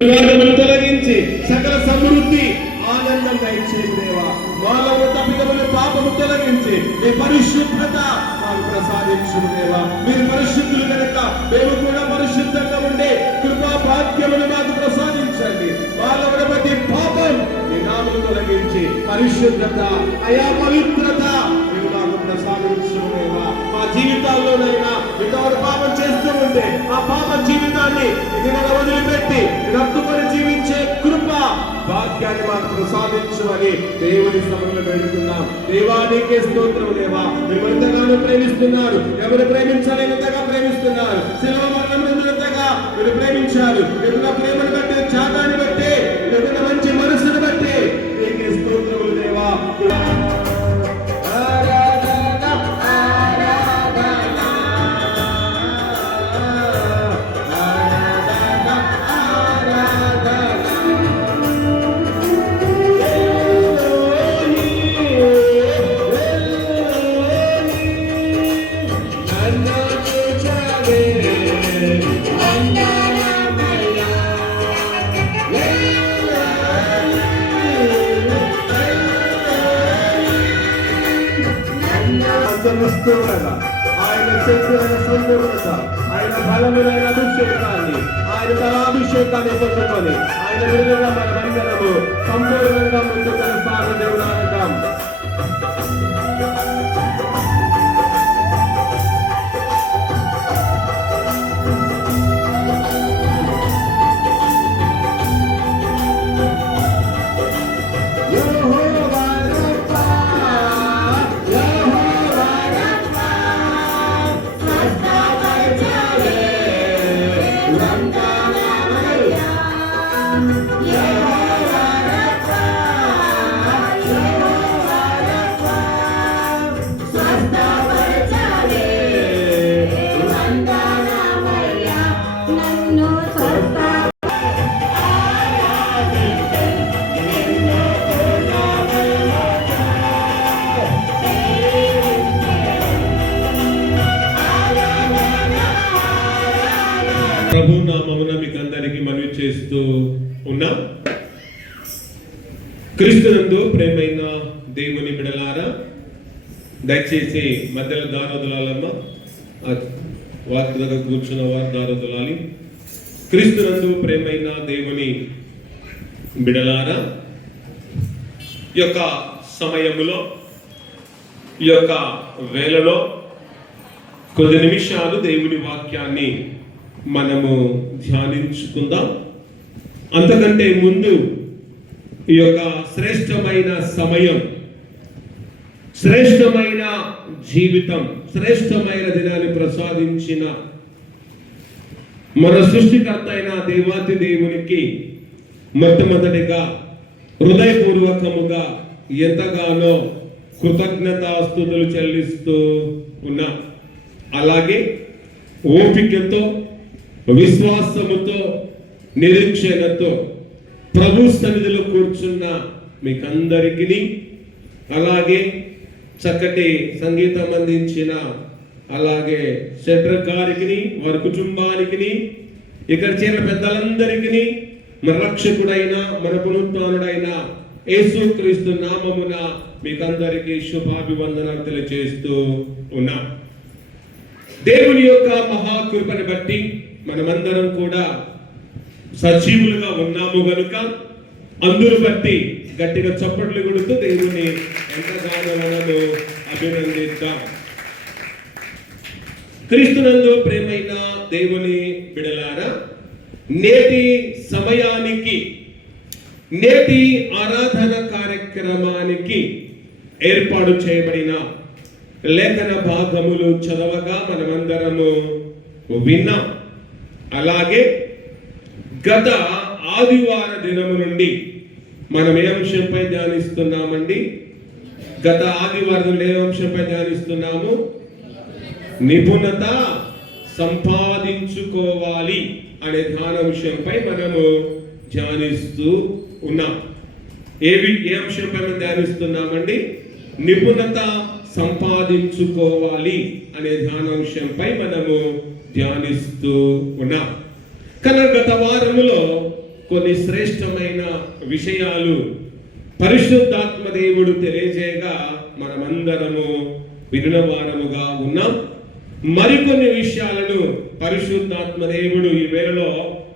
వివాదములు తొలగించి సకల సమృద్ధి ఆనందం దయచేయండి దేవా. వాళ్ళను తప్పిదములు పాపము తొలగించి మీ పరిశుద్ధత మాకు ప్రసాదించుము దేవా. మీరు పరిశుద్ధులు కనుక మేము కూడా పరిశుద్ధంగా ఉండే కృపా భాగ్యములు మాకు ప్రసాదించండి. వాళ్ళ ప్రతి పాపం మీ నామము తొలగించి పరిశుద్ధత అయా పవిత్రత మీరు మాకు ప్రసాదించుము దేవా. మా జీవితాల్లోనైనా ఇంతవరకు పాపం చేస్తూ ఉంటే ఆ పాప జీవితాన్ని ఇది మనం వదిలిపెట్టి రద్దుకొని జీవించే కృప భాగ్యాన్ని మాకు ప్రసాదించమని దేవుని సభలో పెడుతున్నాం. దేవానికే స్తోత్రం దేవా. మీరు ఎంతగానో ప్రేమిస్తున్నారు. ఎవరు ప్రేమించలేనంతగా ప్రేమిస్తున్నారు. శిలువ మరణం ఎంతగా మీరు ప్రేమించారు. ఎదున్న ప్రేమను బట్టి త్యాగాన్ని బట్టి ఎదున్న మంచి మనసును బట్టి నీకే స్తోత్రములు దేవా. ఆయన శక్తులైన సంపూర్ణత, ఆయన బలములైన అభిషేకాన్ని, ఆయన తలాభిషేకాన్ని పొందుకొని ఆయన విడుదల మనమందరము సంపూర్ణంగా ముందు కొనసాగడం. ప్రభు నామమున మీకు అందరికీ మనవి చేస్తూ ఉన్నా. క్రీస్తునందు ప్రేమైన దేవుని బిడలారా, దయచేసి మధ్యలో దారదులాలమ్మ, వారి దగ్గర కూర్చున్న వారు దారదులాలి. క్రీస్తునందు ప్రేమైన దేవుని బిడలారా, ఈ యొక్క సమయములో, ఈ యొక్క వేళలో కొద్ది నిమిషాలు దేవుని వాక్యాన్ని మనము ధ్యానించుకుందాం. అంతకంటే ముందు ఈ యొక్క శ్రేష్టమైన సమయం, శ్రేష్టమైన జీవితం, శ్రేష్టమైన దినాన్ని ప్రసాదించిన మన సృష్టికర్త అయిన దేవాతి దేవునికి మొట్టమొదటిగా హృదయపూర్వకముగా ఎంతగానో కృతజ్ఞతాస్తుతులు చెల్లిస్తూ ఉన్నా. అలాగే ఓపికతో, విశ్వాసముతో, నిరీక్షణతో ప్రభు సన్నిధిలో కూర్చున్న మీకందరికీ, అలాగే చక్కటి సంగీతం అందించిన అలాగే షెడ్రక్ గారికి, వారి కుటుంబానికి, ఇక్కడ చేరిన పెద్దలందరికీ మన రక్షకుడైన మన పునరుత్థానుడైన యేసుక్రీస్తు నామమున మీకందరికీ శుభాభివందనాలు తెలియజేస్తూ ఉన్నా. దేవుని యొక్క మహాకృపను బట్టి మనమందరం కూడా సజీవులుగా ఉన్నాము గనుక అందును బట్టి గట్టిగా చప్పట్లు కొడుతూ దేవుని ఎంతగానో మనము అభినందిద్దాం. క్రీస్తునందు ప్రేమైన దేవుని బిడలారా, నేటి సమయానికి, నేటి ఆరాధన కార్యక్రమానికి ఏర్పాటు చేయబడిన లేఖన భాగములు చదవగా మనమందరము విన్నాం. అలాగే గత ఆదివార దినము నుండి మనం ఏ అంశంపై ధ్యానిస్తున్నామండి? గత ఆదివారం ఏ అంశంపై ధ్యానిస్తున్నాము? నిపుణత సంపాదించుకోవాలి అనే ధ్యానాంశంపై మనము ధ్యానిస్తూ ఉన్నాం. ఏ అంశంపై మనం ధ్యానిస్తున్నామండి? నిపుణత సంపాదించుకోవాలి అనే ధ్యానాంశంపై మనము ధ్యానిస్తూ ఉన్నాం. కనుక గత వారములో కొన్ని శ్రేష్టమైన విషయాలు పరిశుద్ధాత్మ దేవుడు తెలియజేయగా మనమందరము వినవారముగా ఉన్నాం. మరికొన్ని విషయాలను పరిశుద్ధాత్మ దేవుడు ఈ వేళలో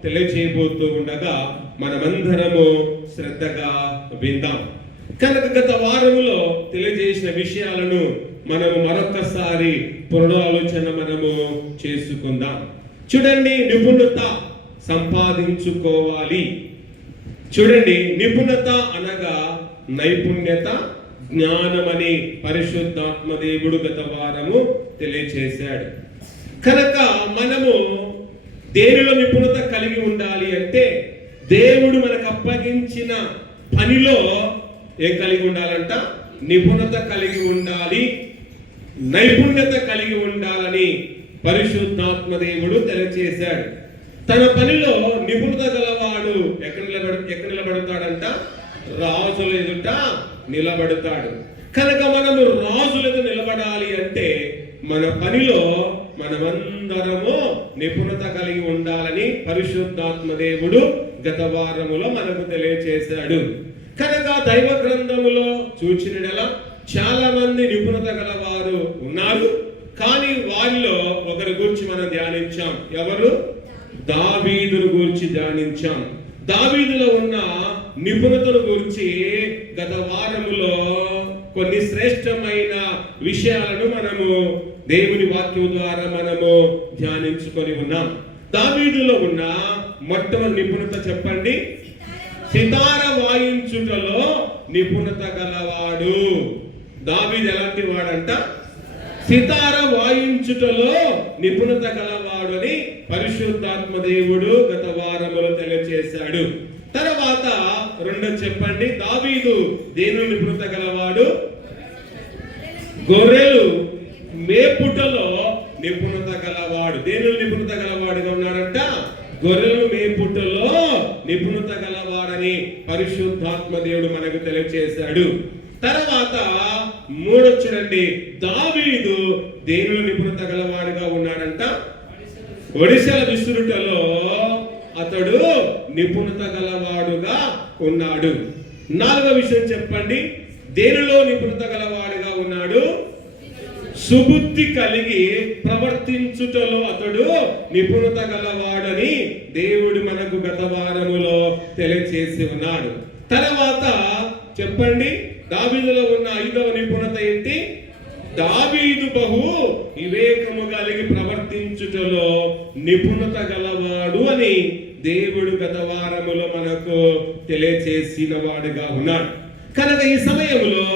తెలియజేయబోతూ ఉండగా మనమందరము శ్రద్ధగా విందాం. కనుక గత వారములో తెలియజేసిన విషయాలను మనము మరొకసారి పునరాలోచన మనము చేసుకుందాం. చూడండి, నిపుణత సంపాదించుకోవాలి. చూడండి, నిపుణత అనగా నైపుణ్యత, జ్ఞానమని పరిశుద్ధాత్మ దేవుడు గత వారము తెలియచేశాడు. కనుక మనము దేనిలో నిపుణత కలిగి ఉండాలి అంటే దేవుడు మనకు అప్పగించిన పనిలో ఏం కలిగి ఉండాలంట? నిపుణత కలిగి ఉండాలి, నైపుణ్యత కలిగి ఉండాలని పరిశుద్ధాత్మ దేవుడు తెలియచేశాడు. తన పనిలో నిపుణత గలవాడు ఎక్కడ నిలబడతాడంట? రాజుల ఎదుట నిలబడతాడు. కనుక మనము రాజుల ఎదుట నిలబడాలి అంటే మన పనిలో మనమందరము నిపుణత కలిగి ఉండాలని పరిశుద్ధాత్మ దేవుడు గత వారములో మనకు తెలియచేశాడు. కనుక దైవ గ్రంథములో చూచినలా చాలా మంది నిపుణత గలవారు ఉన్నారు. కానీ వారిలో ఒకరి గురించి మనం ధ్యానించాం. ఎవరు? దావీదును గురించి ధ్యానించాం. దావీదులో ఉన్న నిపుణతను గురించి గత వారములో కొన్ని శ్రేష్టమైన విషయాలను మనము దేవుని వాక్యం ద్వారా మనము ధ్యానించుకొని ఉన్నాం. దావీదులో ఉన్న మొట్టమొదటి నిపుణత చెప్పండి. సితార వాయించుటలో నిపుణత గలవాడు. దావీదు ఎలాంటి వాడంట? సితార వాయించుటలో నిపుణత గలవాడు అని పరిశుద్ధాత్మ దేవుడు గత వారములో తెలియజేశాడు. తర్వాత రెండో చెప్పండి. దావీదు దేనిలో నిపుణత గలవాడు? గొర్రెలు మేపుటలో నిపుణత గలవాడు. దేనిలో నిపుణత గలవాడుగా ఉన్నాడంట? గొర్రెలు మేపుటలో నిపుణత గలవాడని పరిశుద్ధాత్మ దేవుడు మనకు తెలియజేశాడు. తర్వాత మూడో చూడండి, దావీదు దేనిలో నిపుణత గలవాడుగా ఉన్నాడంట? ఒడిశల విసురుటలో అతడు నిపుణత గలవాడుగా ఉన్నాడు. నాలుగో విషయం చెప్పండి. దేనిలో నిపుణత గలవాడుగా ఉన్నాడు? సుబుద్ధి కలిగి ప్రవర్తించుటలో అతడు నిపుణత గలవాడని దేవుడు మనకు గత వారములో తెలియచేసి ఉన్నాడు. తర్వాత చెప్పండి, దావీదులో ఉన్న ఐదవ నిపుణత ఏంటి? దావీదు బహు వివేకము కలిగి ప్రవర్తించుటలో నిపుణత గలవాడు అని దేవుడు గత వారములో మనకు తెలియచేసిన వాడుగా ఉన్నాడు. కనుక ఈ సమయంలో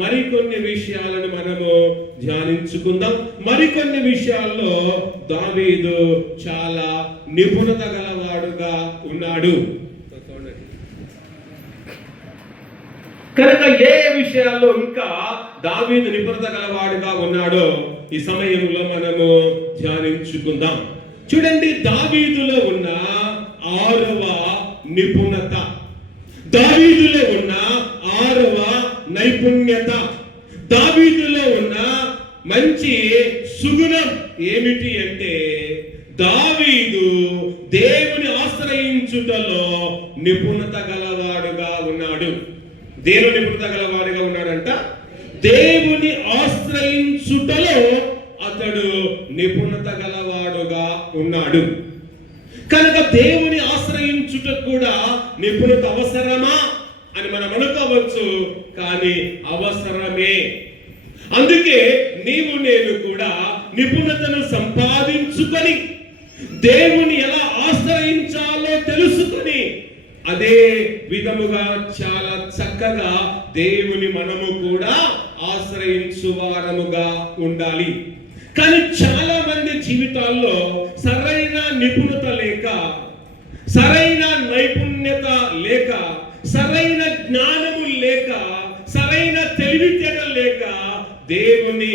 మరికొన్ని విషయాలను మనము ధ్యానించుకుందాం. మరికొన్ని విషయాల్లో దావీదు చాలా నిపుణత గలవాడుగా ఉన్నాడు. కనుక ఏ విషయాల్లో ఇంకా దావీదు నిపుణత గలవాడుగా ఉన్నాడో ఈ సమయంలో మనము ధ్యానించుకుందాం. చూడండి, దావీదులో ఉన్న ఆరవ నిపుణత, దావీదులో ఉన్న ఆరవ నైపుణ్యత, దావీదులో ఉన్న మంచి సుగుణం ఏమిటి అంటే దావీదు దేవుని ఆశ్రయించుటలో నిపుణత గలవాడుగా ఉన్నాడు. దేవుని నిపుణత గలవాడుగా ఉన్నాడంట? దేవుని ఆశ్రయించుటలో అతడు నిపుణత గలవాడుగా ఉన్నాడు. కనుక దేవుని ఆశ్రయించుట కూడా నిపుణత అవసరమా అని మనం అనుకోవచ్చు, కానీ అవసరమే. అందుకే నీవు నేను కూడా నిపుణతను సంపాదించుకొని దేవుని ఎలా ఆశ్రయించాలో తెలుసుకొని అదే విధముగా చాలా చక్కగా దేవుని మనము కూడా ఆశ్రయించువారముగా ఉండాలి. కానీ చాలా మంది జీవితాల్లో సరైన నిపుణత లేక, సరైన నైపుణ్యత లేక, సరైన జ్ఞానము లేక, సరైన తెలివితేట లేక దేవుని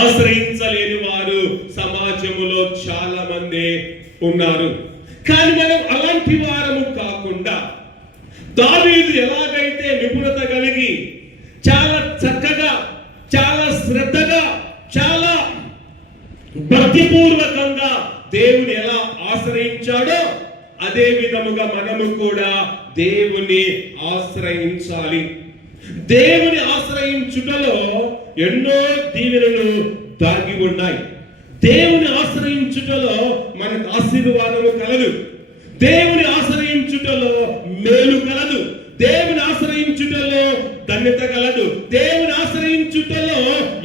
ఆశ్రయించలేని వారు సమాజములో చాలా మంది ఉన్నారు. కానీ మనం అలాంటి వారము కాకుండా దావీదు ఎలాగైతే నిపుణత కలిగి చాలా చక్కగా, చాలా శ్రద్ధగా, చాలా భక్తిపూర్వకంగా దేవుని ఎలా ఆశ్రయించాడో అదే విధముగా మనము కూడా దేవుని ఆశ్రయించాలి. దేవుని ఆశ్రయించుటలో ఎన్నో దీవెనలు దాగి ఉన్నాయి. దేవుని ఆశ్రయించుటలో మనకు ఆశీర్వాదము కలదు. దేవుని ఆశ్రయించుటలో మేలు కలదు. దేవుని ఆశ్రయించుటలో ధన్యత కలదు. దేవుని ఆశ్రయించుటలో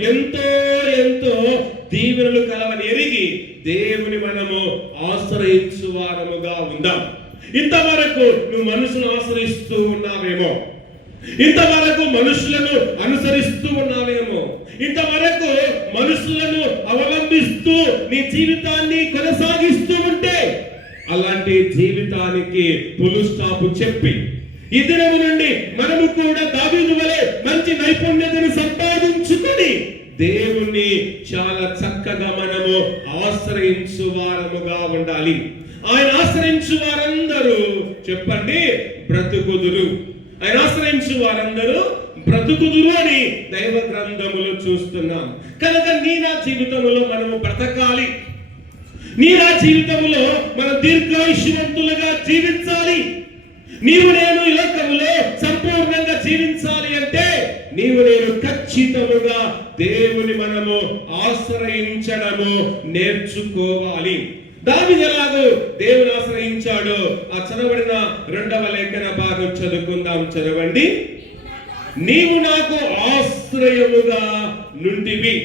ఎంతో ఎంతో దీవెనలు కలవని ఎరిగి దేవుని మనము ఆశ్రయించు వారముగా ఉందాం. ఇంతవరకు నువ్వు మనుషులను ఆశ్రయిస్తూ ఉన్నావేమో, ఇంతవరకు మనుషులను అనుసరిస్తూ ఉన్నావేమో, ఇంతవరకు మనుషులను అవలంబిస్తూ నీ జీవితాన్ని కొనసాగిస్తూ ఉంటే అలాంటి జీవితానికి ఫుల్ స్టాప్ చెప్పి ఈ దినము నుండి మనము కూడా దావీదు వలె మంచి నైపుణ్యతను సంపాదించుకొని దేవుణ్ణి చాలా చక్కగా మనము ఆశ్రయించు వారముగా ఉండాలి. ఆయన ఆశ్రయించు వారందరూ చెప్పండి బ్రతుకుదురు. ఆయన ఆశ్రయించు వారందరూ బ్రతుకుదురు అని దైవ గ్రంథములు చూస్తున్నాం. కనుక నీ నా జీవితంలో మనము బ్రతకాలి. నీ నా జీవితంలో మనం దీర్ఘాయుష్యవంతులుగా జీవించాలి. నీవు నేను ఈ లోకములో సంపూర్ణంగా జీవించాలి అంటే నీవు నేను ఖచ్చితముగా దేవుని మనము ఆశ్రయించడము నేర్చుకోవాలి. దావీదు ఎలాగో దేవుని ఆశ్రయించాడు ఆ చదవబడిన 2వ లేఖన భాగం చదువుకుందాం. చదవండి. నీవు నాకు ఆశ్రయముగా నుండివి.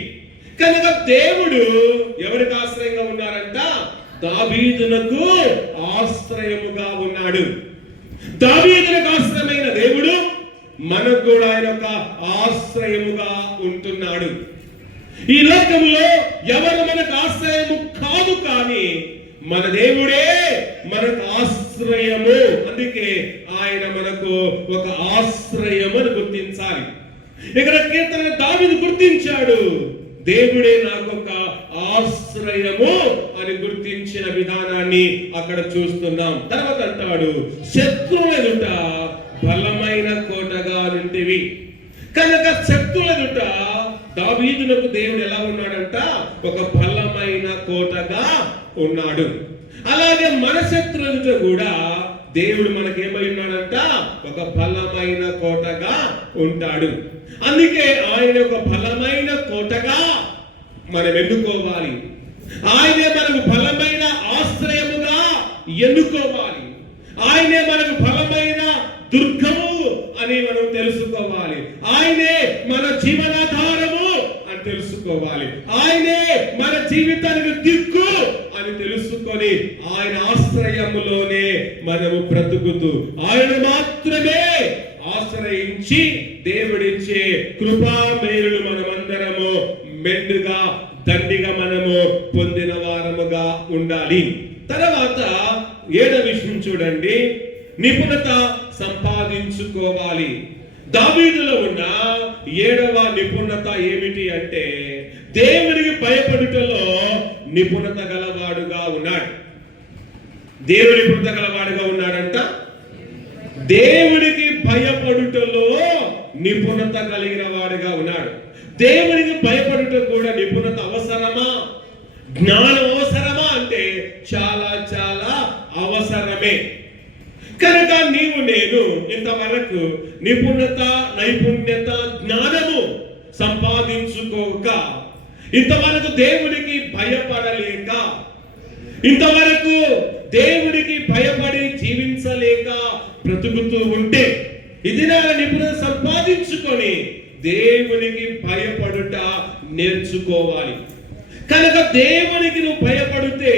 కనుక దేవుడు ఎవరికి ఆశ్రయంగా ఉన్నారంట? దావీదునకు ఆశ్రయముగా ఉన్నాడు. దావీదునకు ఆశ్రయమైన దేవుడు మనకు కూడా ఆయన ఒక ఆశ్రయముగా ఉంటున్నాడు. ఈ లోకంలో ఎవరు మనకు ఆశ్రయము కాదు, కానీ మన దేవుడే మనకు ఆశ్రయము. అందుకే ఆయన మనకు ఒక ఆశ్రయము అని గుర్తించాలి. ఇక్కడ కీర్తన దావీదు గుర్తించాడు, దేవుడే నాకు ఒక ఆశ్రయము అని గుర్తించిన విధానాన్ని అక్కడ చూస్తున్నాం. తర్వాత అంటాడు, శత్రువుల ఎదుట బలమైన కోటగా నుంటివి. కనుక శత్రువుల ఎదుట దావీదునకు దేవుడు ఎలా ఉన్నాడంట? ఒక బలమైన కోటగా ఉన్నాడు. అలాగే మన శత్రువులతో కూడా దేవుడు మనకేమై ఉన్నాడంట? ఒక బలమైన కోటగా ఉంటాడు. అందుకే ఆయన ఒక బలమైన కోటగా మనం ఎన్నుకోవాలి. ఆయనే మనకు బలమైన ఆశ్రయముగా ఎన్నుకోవాలి. ఆయనే మనకు బలమైన దుర్గము అని మనం తెలుసుకోవాలి. ఆయనే మన జీవనాధారము అని తెలుసుకోవాలి. ఆయనే మన జీవితానికి దిక్కు అని తెలుసుకొని ఆయన ఆశ్రయములోనే మనము బ్రతుకుతూ ఆయన మాత్రమే ఆశ్రయించి దేవుడిచ్చే కృపా మేలులు మనమందరము మెండుగా దండిగా మనము పొందిన వారముగా ఉండాలి. తర్వాత 7వ విషయం చూడండి, నిపుణత సంపాదించుకోవాలి. దావీదులో ఉన్న 7వ నిపుణత ఏమిటి అంటే దేవునికి భయపడుటలో నిపుణత గలవాడుగా ఉన్నాడు. దేవుని నిపుణత గలవాడుగా ఉన్నాడంట. దేవునికి భయపడుటలో నిపుణత కలిగిన వాడుగా ఉన్నాడు. దేవునికి భయపడుట కూడా నిపుణత అవసరమా? జ్ఞానం అవసరమా అంటే చాలా చాలా అవసరమే. కనుక నీవు నేను ఇంతవరకు నిపుణత, నైపుణ్యత, జ్ఞానము సంపాదించుకోక, ఇంతవరకు దేవునికి భయపడలేక, ఇంతవరకు దేవునికి భయపడి జీవించలేక బ్రతుకుతూ ఉంటే ఇది నా నిపుణత సంపాదించుకొని దేవునికి భయపడుట నేర్చుకోవాలి. కనుక దేవునికి నువ్వు భయపడితే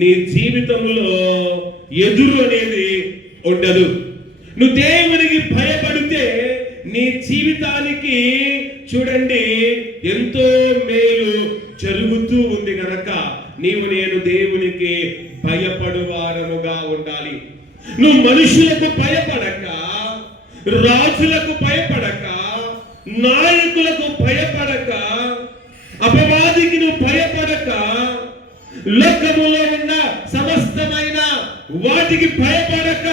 నీ జీవితంలో ఎదురు అనేది ఉండదు. నువ్వు దేవునికి భయపడితే నీ జీవితానికి చూడండి ఎంతో మేలు జరుగుతూ ఉంది. కనుక నీవు నేను దేవునికి భయపడు వారముగా ఉండాలి. నువ్వు మనుషులకు భయపడక, రాజులకు భయపడక, నాయకులకు భయపడక, అపవాదికి నువ్వు భయపడక, లోకములో ఉన్న సమస్తమైన వాటికి భయపడక,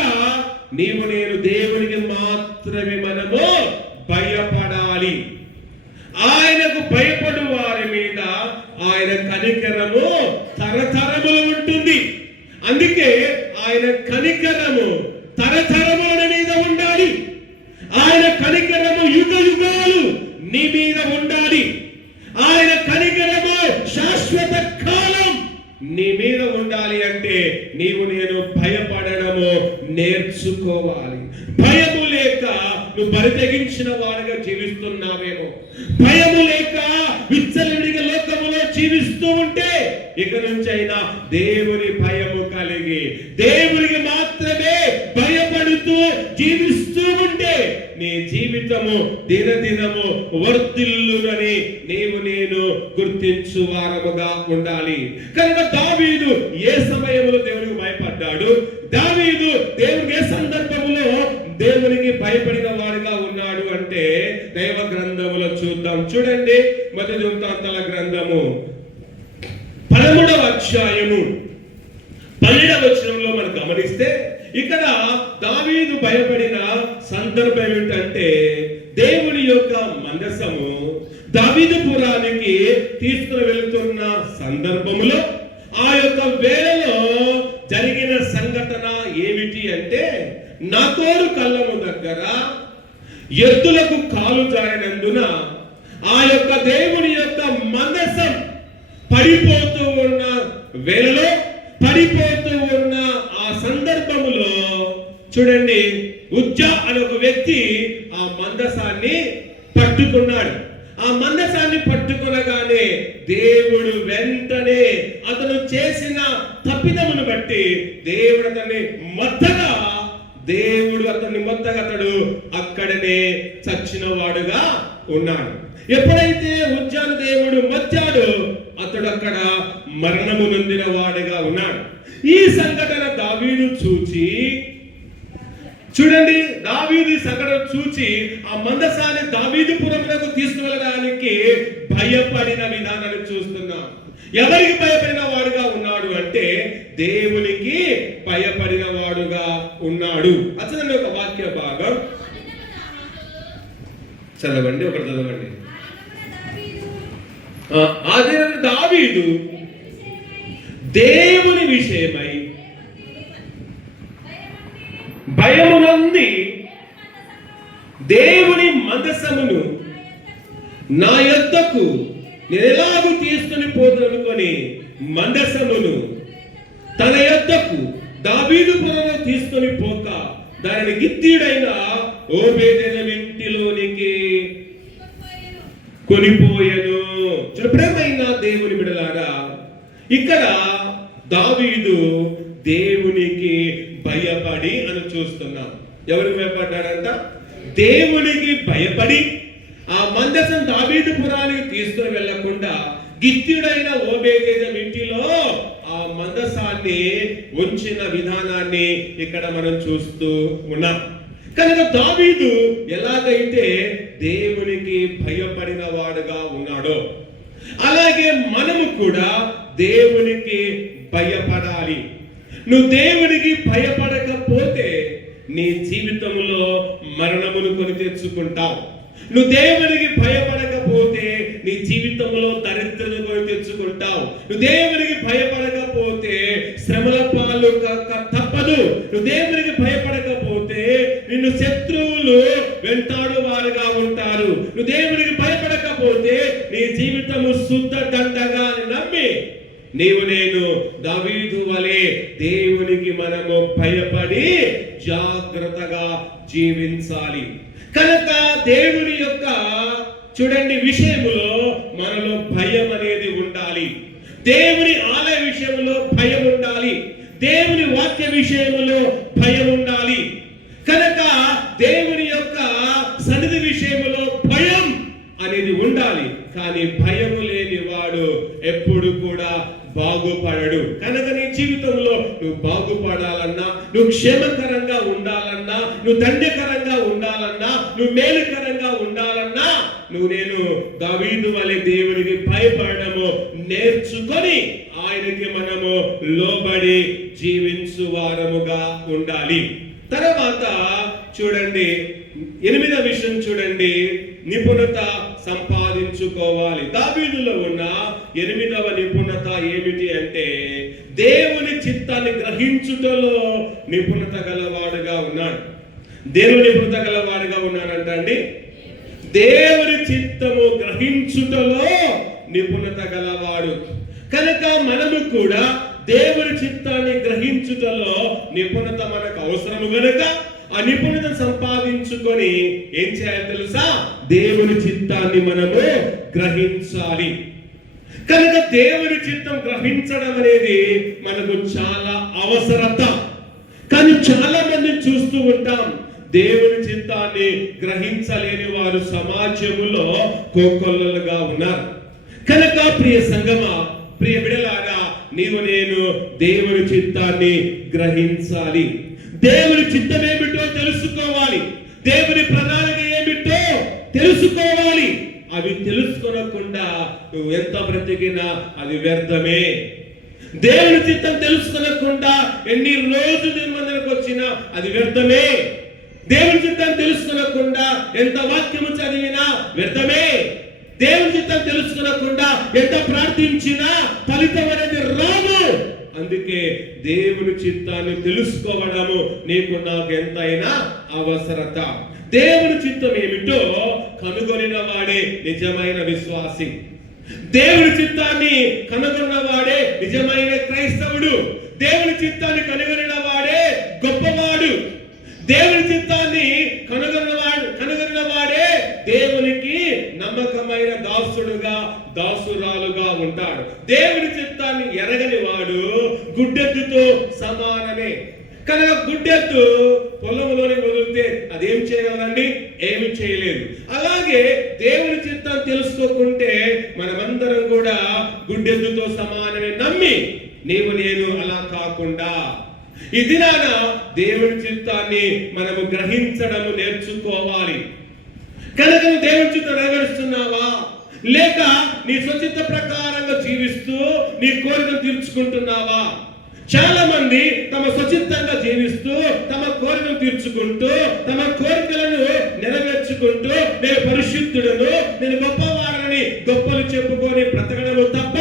నీవు నేను దేవునికి మాత్రమే మనము భయపడాలి. ఆయనకు భయపడు వారి మీద ఆయన కనికరము తరతరములు ఉంటుంది. అందుకే ఆయన కనికరము తరతరముల మీద ఉండాలి. ఆయన కనికరము యుగ యుగాలు నీ మీద ఉండాలి. ఆయన కనికరము శాశ్వత కాలం నీ మీద ఉండాలి అంటే నీవు నేను భయపడడము నేర్చుకోవాలి. భయము లేక నువ్వు బరితెగించిన వాడుగా జీవిస్తున్నావేమో, భయము లేక విచ్చలవిడిగా లోకములో జీవిస్తూ ఉంటే ఇక నుంచి అయినా దేవుని భయము కలిగి దేవునికి మాత్రమే భయపడుతూ జీవిస్తూ ఉంటే నీ జీవితము దినదినము వర్ధిల్లునని నీవు నేను గుర్తించు వారముగా ఉండాలి. కనుక దావీదు ఏ సమయంలో దేవునికి భయపడ్డాడు? దావీదు దేవునికి ఏ సందర్భంలో దేవునికి భయపడిన వాడుగా ఉన్నాడు అంటే దైవ గ్రంథములో చూద్దాం. చూడండి, మొదటి వృత్తాంతాల గ్రంథము 13వ అధ్యాయము 12వ వచనంలో మనం గమనిస్తే ఇక్కడ దావీదు భయపడిన సందర్భం ఏంటంటే దేవుని యొక్క మందసము దావీదు పురానికి తీసుకుని వెళుతున్న సందర్భములో ఆ యొక్క వేళలో జరిగిన సంఘటన ఏమిటి అంటే నాతోరు కళ్ళము దగ్గర ఎద్దులకు కాలు జారినందున ఆ యొక్క దేవుని యొక్క మందసం పడిపోతూ ఉన్న వేళలో పడిపోతూ ఉన్న ఆ సందర్భములో చూడండి, ఉజ్జా అనే ఒక వ్యక్తి ఆ మందసాన్ని పట్టుకున్నాడు. ఆ మందసాన్ని పట్టుకునగానే దేవుడు వెంటనే అతను చేసిన తప్పిదమును బట్టి దేవుడు అతన్ని మొత్తగా అతడు అక్కడనే చచ్చిన వాడుగా ఉన్నాడు. ఎప్పుడైతే ఉజ్జాను దేవుడు మచ్చాడో అతడు అక్కడ మరణము నొందిన వాడుగా ఉన్నాడు. ఈ సంఘటన దావీదు చూచి చూడండి, దావీదు సంఘటన చూచి ఆ మందసాన్ని దావీదు పురమునకు తీసుకువెళ్ళడానికి భయపడిన విధానాన్ని చూస్తున్నాం. ఎవరికి భయపడిన వాడుగా ఉన్నాడు అంటే దేవునికి భయపడిన వాడుగా ఉన్నాడు. అసలు ఒక వాక్య భాగం చదవండి, ఒకటి చదవండి. అదే దావీదు దేవుని విషయమై భయమునంది దేవుని మందసమును నా యొద్దకు నేను ఎలాగూ తీసుకుని పోదనుకొని మందసమును తన యొద్దకు దావీదు పురంలో తీసుకొని పోక దానిని గిత్తీడైన ఓబేదెదోము ఇంటిలోనికి కొనిపోయెను. ప్రియమైన దేవుని బిడ్డలారా, ఇక్కడ దావీదు దేవునికి భయపడి అని చూస్తున్నాం. ఎవరికి భయపడ్డాడంట? దేవునికి భయపడి ఆ మందసం దావీదు పురానికి తీసుకుని వెళ్లకుండా గిత్యుడైన ఓబేదెదోము ఇంటిలో ఆ మందసాన్ని ఉంచిన విధానాన్ని ఇక్కడ మనం చూస్తూ ఉన్నాం. కనుక దావీదు ఎలాగైతే దేవునికి భయపడిన వాడుగా ఉన్నాడో అలాగే మనము కూడా దేవునికి భయపడాలి. నువ్వు దేవునికి భయపడకపోతే నీ జీవితంలో మరణమును కొని తెచ్చుకుంటావు. నువ్వు దేవునికి భయపడకపోతే నీ జీవితంలో దరిద్రను కొని తెచ్చుకుంటావు. నువ్వు దేవునికి భయపడకపోతే శ్రమల పాలు తప్పదు. నువ్వు దేవునికి భయపడకపోతే నిన్ను శత్రువులు వెంటాడు వారుగా ఉంటారు. నువ్వు దేవునికి భయపడకపోతే నీ జీవితము శుద్ధ దండగా నమ్మి నీవు నేను దావీదు వలె దేవునికి మనము భయపడి జాగ్రత్తగా జీవించాలి. కనుక దేవుని యొక్క చూడండి విషయములో మనలో భయం అనేది ఉండాలి. దేవుని ఆలయ విషయంలో భయం ఉండాలి. దేవుని వాక్య విషయంలో భయం ఉండాలి. కనుక దేవుని యొక్క సన్నిధి విషయంలో భయం అనేది ఉండాలి. కానీ భయము లేని వాడు ఎప్పుడు కూడా బాగుపడడు. కనుక నీ జీవితంలో నువ్వు బాగుపడాలన్నా, నువ్వు క్షేమకరంగా ఉండాలన్నా, నువ్వు దండకరంగా ఉండాలన్నా, నువ్వు మేలుకరంగా ఉండాలన్నా నువ్వు నేను దావీదు వలె దేవునికి భయపడము నేర్చుకొని ఆయనకి మనము లోబడి జీవించు వారముగా ఉండాలి. తర్వాత చూడండి 8వ విషయం చూడండి, నిపుణత సంపాదించుకోవాలి. దావీదులో ఉన్న 8వ నిపుణత ఏమిటి అంటే దేవుని చిత్తాన్ని గ్రహించుటలో నిపుణత గలవాడుగా ఉన్నాడు. దేవుని నిపుణత గలవాడుగా ఉన్నాడంట అండి. దేవుని చిత్తము గ్రహించుటలో నిపుణత గలవాడు. కనుక మనము కూడా దేవుని చిత్తాన్ని గ్రహించుటలో నిపుణత మనకు అవసరము గనుక ఆ నిపుణత సంపాదించుకొని ఏం చేయాలి తెలుసా? దేవుని చిత్తాన్ని మనము గ్రహించాలి. కనుక దేవుని చిత్తం గ్రహించడం అనేది మనకు చాలా అవసరత. కానీ చాలా మంది చూస్తూ ఉంటాం, దేవుని చిత్తాన్ని గ్రహించలేని వారు సమాజంలో కోకొల్లలుగా ఉన్నారు. కనుక ప్రియ సంగమా, ప్రియ బిడ్డలారా, నీవు నేను దేవుని చిత్తాన్ని గ్రహించాలి. దేవుని చిత్తం ఏమిటో తెలుసుకోవాలి. దేవుని ప్రణాళిక ఏమిటో తెలుసుకోవాలి. అవి తెలుసుకోనకుండా నువ్వు ఎంత బ్రతికినా అది వ్యర్థమే. దేవుని చిత్తం తెలుసుకోనకుండా ఎన్ని రోజులు నిర్బంధనకు వచ్చినా అది వ్యర్థమే. దేవుని చిత్తం తెలుసుకోనకుండా ఎంత వాక్యము చదివినా వ్యర్థమే. దేవుని చిత్తం తెలుసుకోనకుండా ఎంత ప్రార్థించినా ఫలితం అనేది రాదు. అందుకే దేవుని చిత్తాన్ని తెలుసుకోవడము నీకు నాకు ఎంతైనా అవసరత. దేవుని చిత్తం ఏమిటో కనుగొనిన వాడే నిజమైన విశ్వాసి. దేవుని చిత్తాన్ని కనుగొన్న వాడే నిజమైన క్రైస్తవుడు. దేవుని చిత్తాన్ని కనుగొనిన వాడే గొప్పవాడు. దేవుని చిత్తాన్ని కనుగొనిన వాడే దేవునికి నమ్మకమైన దాసుడుగా దాసురాలుగా ఉంటాడు. దేవుని చిత్తాన్ని ఎరగని వాడు గుడ్డెద్దుతో సమానమే. కనుక గుడ్డెద్దు పొలంలోని వదిలితే అదేం చేయగలదండి? ఏమి చేయలేదు. అలాగే దేవుని చిత్తాన్ని తెలుసుకోకుంటే మనమందరం కూడా గుడ్డెద్దుతో సమానమే. నమ్మి నీవు నేను అలా కాకుండా ఈ దినాన దేవుని చిత్తాన్ని మనము గ్రహించడము నేర్చుకోవాలి. కనుక నువ్వు దేవుని చిత్తం నెరవేరుస్తున్నావా, లేక నీ స్వచిత్త ప్రకారంగా జీవిస్తూ నీ కోరికను తీర్చుకుంటున్నావా? చాలా మంది తమ స్వచిత్తంగా జీవిస్తూ తమ కోరికను తీర్చుకుంటూ తమ కోరికలను నెరవేర్చుకుంటూ నేను పరిశుద్ధుడను, నేను గొప్పవాడని గొప్పలు చెప్పుకొని బ్రతకడము తప్ప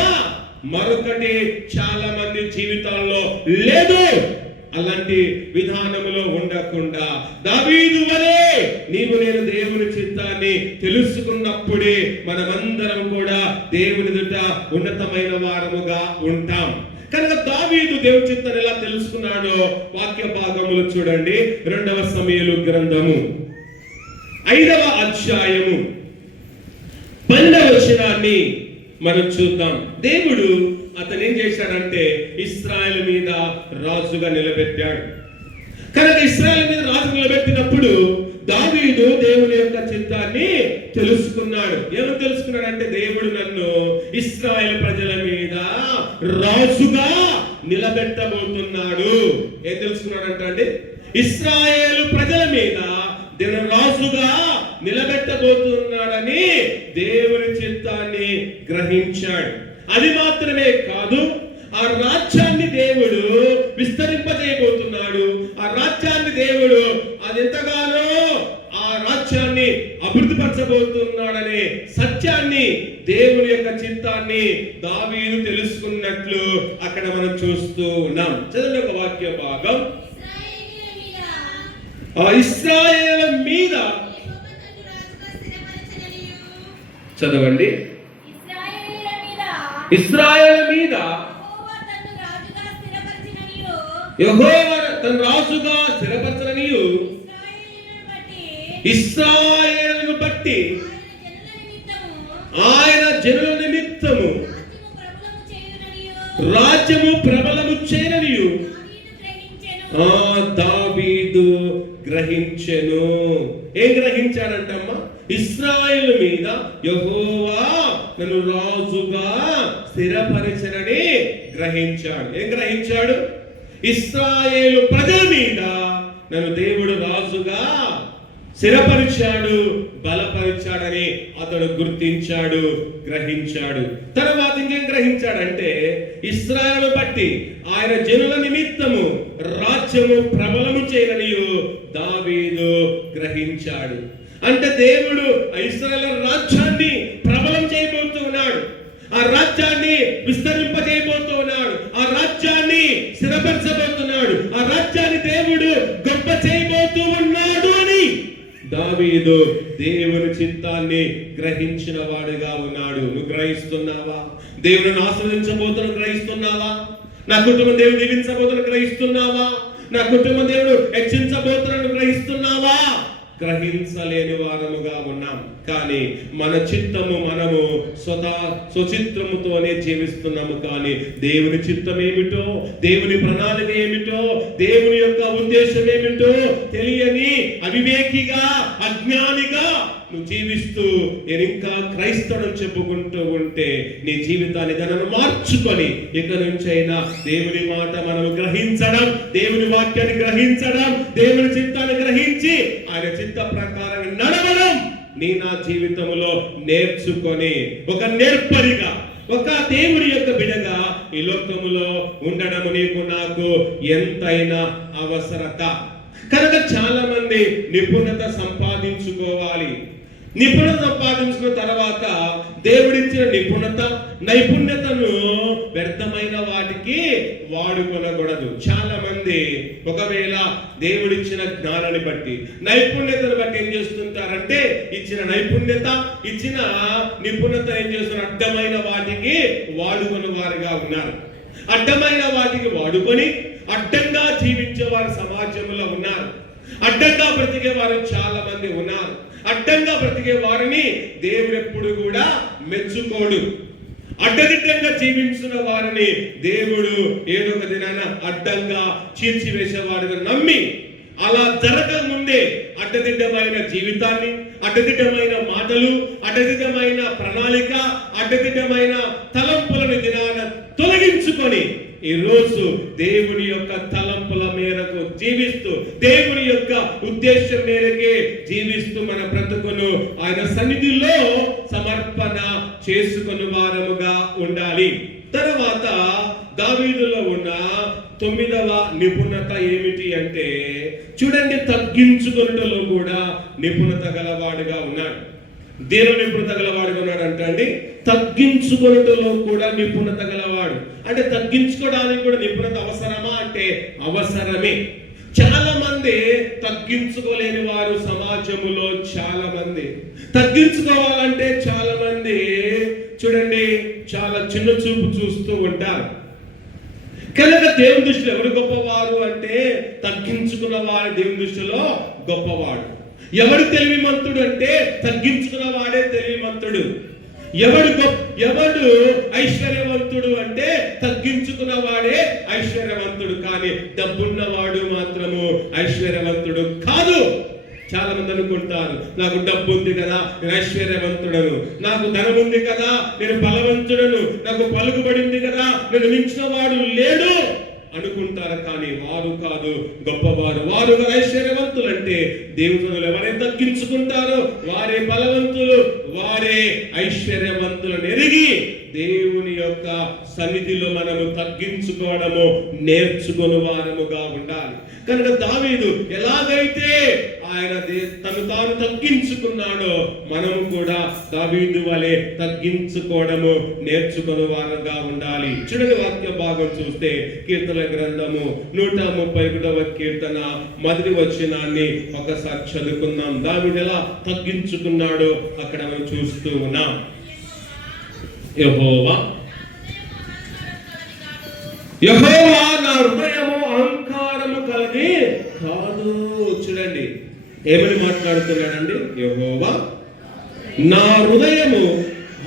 మరొకటి చాలా మంది జీవితాల్లో లేదు. అలాంటి విధానములో ఉండకుండా దావీదు వలె నీవు నేను దేవుని చిత్తాన్ని తెలుసుకున్నప్పుడే మనమందరం కూడా దేవుని ఎదుట ఉన్నతమైన వారముగా ఉంటాం. కనుక దావీదు దేవుని చిత్తాన్ని ఎలా తెలుసుకున్నాడో వాక్య భాగములు చూడండి. 2వ సమూయేలు గ్రంథము 5వ అధ్యాయము 12వ వచనాన్ని మనం చూద్దాం. దేవుడు అతను ఏం చేశాడంటే ఇశ్రాయేలు మీద రాజుగా నిలబెట్టాడు. కనుక ఇశ్రాయేలు మీద రాజు నిలబెట్టినప్పుడు దావీదు దేవుని యొక్క చిత్తాన్ని తెలుసుకున్నాడు. ఏమని తెలుసుకున్నాడంటే దేవుడు నన్ను ఇశ్రాయేలు ప్రజల మీద రాజుగా నిలబెట్టబోతున్నాడు. ఏం తెలుసుకున్నాడంట అండి? ఇశ్రాయేలు ప్రజల మీద దేవుడు రాజుగా నిలబెట్టబోతున్నాడని దేవుని చిత్తాన్ని గ్రహించాడు. అది మాత్రమే కాదు, ఆ రాజ్యాన్ని దేవుడు విస్తరింపజేయబోతున్నాడు. ఆ రాజ్యాన్ని దేవుడు అది ఎంతగానో ఆ రాజ్యాన్ని అభివృద్ధి పరచబోతున్నాడనే సత్యాన్ని, దేవుని యొక్క చిత్తాన్ని దావీదు తెలుసుకున్నట్లు అక్కడ మనం చూస్తూ ఉన్నాం. చదవండి ఒక వాక్య భాగం. ఆ ఇశ్రాయేలు మీద చదవండి. ఇశ్రాయేలు మీద యెహోవా తన రాజుగా స్థిరపరచననియు ఇశ్రాయేలును బట్టి ఆయన జనుల నిమిత్తము రాజ్యము ప్రబలము చేయననియు దావీదు గ్రహించెను. ఏం గ్రహించాడంటమ్మా? ఇశ్రాయేలు మీద యెహోవా నన్ను రాజుగా స్థిరపరచనని గ్రహించాడు. ఏం గ్రహించాడు? ఇశ్రాయేలు ప్రజల మీద నన్ను దేవుడు రాజుగా స్థిరపరిచాడు, బలపరిచాడని అతడు గుర్తించాడు, గ్రహించాడు. తర్వాత ఇంకేం గ్రహించాడంటే ఇశ్రాయేలు బట్టి ఆయన జనుల నిమిత్తము రాజ్యము ప్రబలము చేయననియు దావీదు గ్రహించాడు. అంటే దేవుడు ఇశ్రాయేలు రాజ్యాన్ని ప్రబలం చేయబోతూ ఉన్నాడు. ఆ రాజ్యాన్ని విస్తరింపజేయబోతూ ఉన్నాడు. ఆ రాజ్యాన్ని స్థిరపరచబోతున్నాడు. ఆ రాజ్యాన్ని దేవుడు గొప్ప చేయబోతూ ఉన్నాడు అని దావీదు దేవుని చిత్తాన్ని గ్రహించిన వాడుగా ఉన్నాడు. నువ్వు గ్రహిస్తున్నావా? దేవుని ఆశ్రయించబోతున్న గ్రహిస్తున్నావా? నా కుటుంబం దేవుడు దీవించబోతున్న గ్రహిస్తున్నావా? నా కుటుంబం దేవుడు హెచ్చించబోతున్న గ్రహిస్తున్నావా? గ్రహించలేని వారముగా ఉన్నాం. కానీ మన చిత్తము మనము స్వచిత్రముతోనే జీవిస్తున్నాము. కానీ దేవుని చిత్తం ఏమిటో, దేవుని ప్రణాళిక ఏమిటో, దేవుని యొక్క ఉద్దేశం ఏమిటో తెలియని అవివేకిగా, అజ్ఞానిగా నువ్వు జీవిస్తూ నేను ఇంకా క్రైస్తవుడు చెప్పుకుంటూ ఉంటే నీ జీవితాన్ని దాన్ని మార్చుకొని ఇక నుంచి అయినా దేవుని మాట మనం గ్రహించడం, దేవుని వాక్యాన్ని గ్రహించడం, దేవుని చిత్తాన్ని గ్రహించి ఆయన చిత్త ప్రకారం నడవడం నీ నా జీవితంలో నేర్చుకొని ఒక నేర్పరిగా, ఒక దేవుని యొక్క బిడ్డగా ఈ లోకములో ఉండడం నీకు నాకు ఎంతైనా అవసరత. కనుక చాలా మంది నిపుణత సంపాదించుకోవాలి. నిపుణత సంపాదించిన తర్వాత దేవుడిచ్చిన నైపుణ్యతను వ్యర్థమైన వాటికి వాడుకొనకూడదు. చాలా మంది ఒకవేళ దేవుడిచ్చిన జ్ఞానాన్ని బట్టి, నైపుణ్యతను బట్టి ఏం చేస్తుంటారంటే ఇచ్చిన నైపుణ్యత, ఇచ్చిన నిపుణత ఏం చేస్తున్నారు? అడ్డమైన వాటికి వాడుకున్న వారుగా ఉన్నారు. అడ్డమైన వాటికి వాడుకొని అడ్డంగా జీవించే వారు సమాజంలో ఉన్నారు. అడ్డంగా బ్రతికే వారు చాలా మంది ఉన్నారు. అడ్డంగా బ్రతికే వారిని దేవుడు ఎప్పుడు కూడా మెచ్చుకోడు. అడ్డదిడ్డంగా జీవించిన వారిని దేవుడు ఏదో ఒక దినాన అడ్డంగా చీల్చివేసేవాడుగా నమ్మి, అలా జరగక ముందే అడ్డదిడ్డమైన జీవితాన్ని, అడ్డదిడ్డమైన మాటలు, అడ్డదిడ్డమైన ప్రణాళిక, అడ్డదిడ్డమైన తలంపులను దినాన తొలగించుకొని ఈ రోజు దేవుని యొక్క తలంపుల మేరకు జీవిస్తూ, దేవుని యొక్క ఉద్దేశం మేరకే జీవిస్తూ మన బ్రతుకును ఆయన సన్నిధిలో సమర్పణ చేసుకుని వారముగా ఉండాలి. తర్వాత దావీదులో ఉన్న 9వ నిపుణత ఏమిటి అంటే చూడండి, తగ్గించుకొనుటలో కూడా నిపుణత గలవాడుగా ఉన్నాడు. దేవుని నిపుణత గలవాడుగా ఉన్నాడు అంటే తగ్గించుకొనుటలో కూడా నిపుణత గలవాడు. అంటే తగ్గించుకోవడానికి కూడా నిపుణత అవసరమా అంటే అవసరమే. చాలా మంది తగ్గించుకోలేని వారు సమాజంలో చాలా మంది. తగ్గించుకోవాలంటే చాలా మంది చూడండి చాలా చిన్న చూపు చూస్తూ ఉంటారు. కనుక దేవుని దృష్టిలో ఎవరు గొప్పవారు అంటే తగ్గించుకున్న వారు దేవుని దృష్టిలో గొప్పవాడు. ఎవడు తెలివిమంతుడు అంటే తగ్గించుకున్న వాడే తెలివిమంతుడు. ఎవడు ఐశ్వర్యవంతుడు అంటే తగ్గించుకున్న వాడే ఐశ్వర్యవంతుడు. కానీ డబ్బున్నవాడు మాత్రము ఐశ్వర్యవంతుడు కాదు. చాలా మంది అనుకుంటారు, నాకు డబ్బు ఉంది కదా నేను ఐశ్వర్యవంతుడను, నాకు ధనం ఉంది కదా నేను బలవంతుడను, నాకు పలుకుబడింది కదా నేను మించిన వాడు లేడు అనుకుంటారు. కానీ వారు కాదు గొప్పవారు. వారు ఐశ్వర్యవంతులు అంటే దేవుడు ఎవరైతే తగ్గించుకుంటారో వారే బలవంతులు, వారే ఐశ్వర్యవంతులను ఎరిగి దేవుని యొక్క సన్నిధిలో మనము తగ్గించుకోవడము నేర్చుకుని వారముగా ఉండాలి. కనుక దావీదు ఎలాగైతే ఆయన తను తాను తగ్గించుకున్నాడో మనము కూడా దావీదు వలె తగ్గించుకోవడము నేర్చుకుని వారుగా ఉండాలి. చూడండి, వాక్య భాగం చూస్తే కీర్తన గ్రంథము 131వ కీర్తన 1వ వచనాన్ని ఒకసారి చదువుకుందాం. దావీదు ఎలా తగ్గించుకున్నాడో అక్కడ మనం చూస్తూ ఉన్నాం. యెహోవా నా హృదయము అహంకారము కలది కాదు. చూడండి ఏమని మాట్లాడుతున్నాడండి? యెహోవా నా హృదయము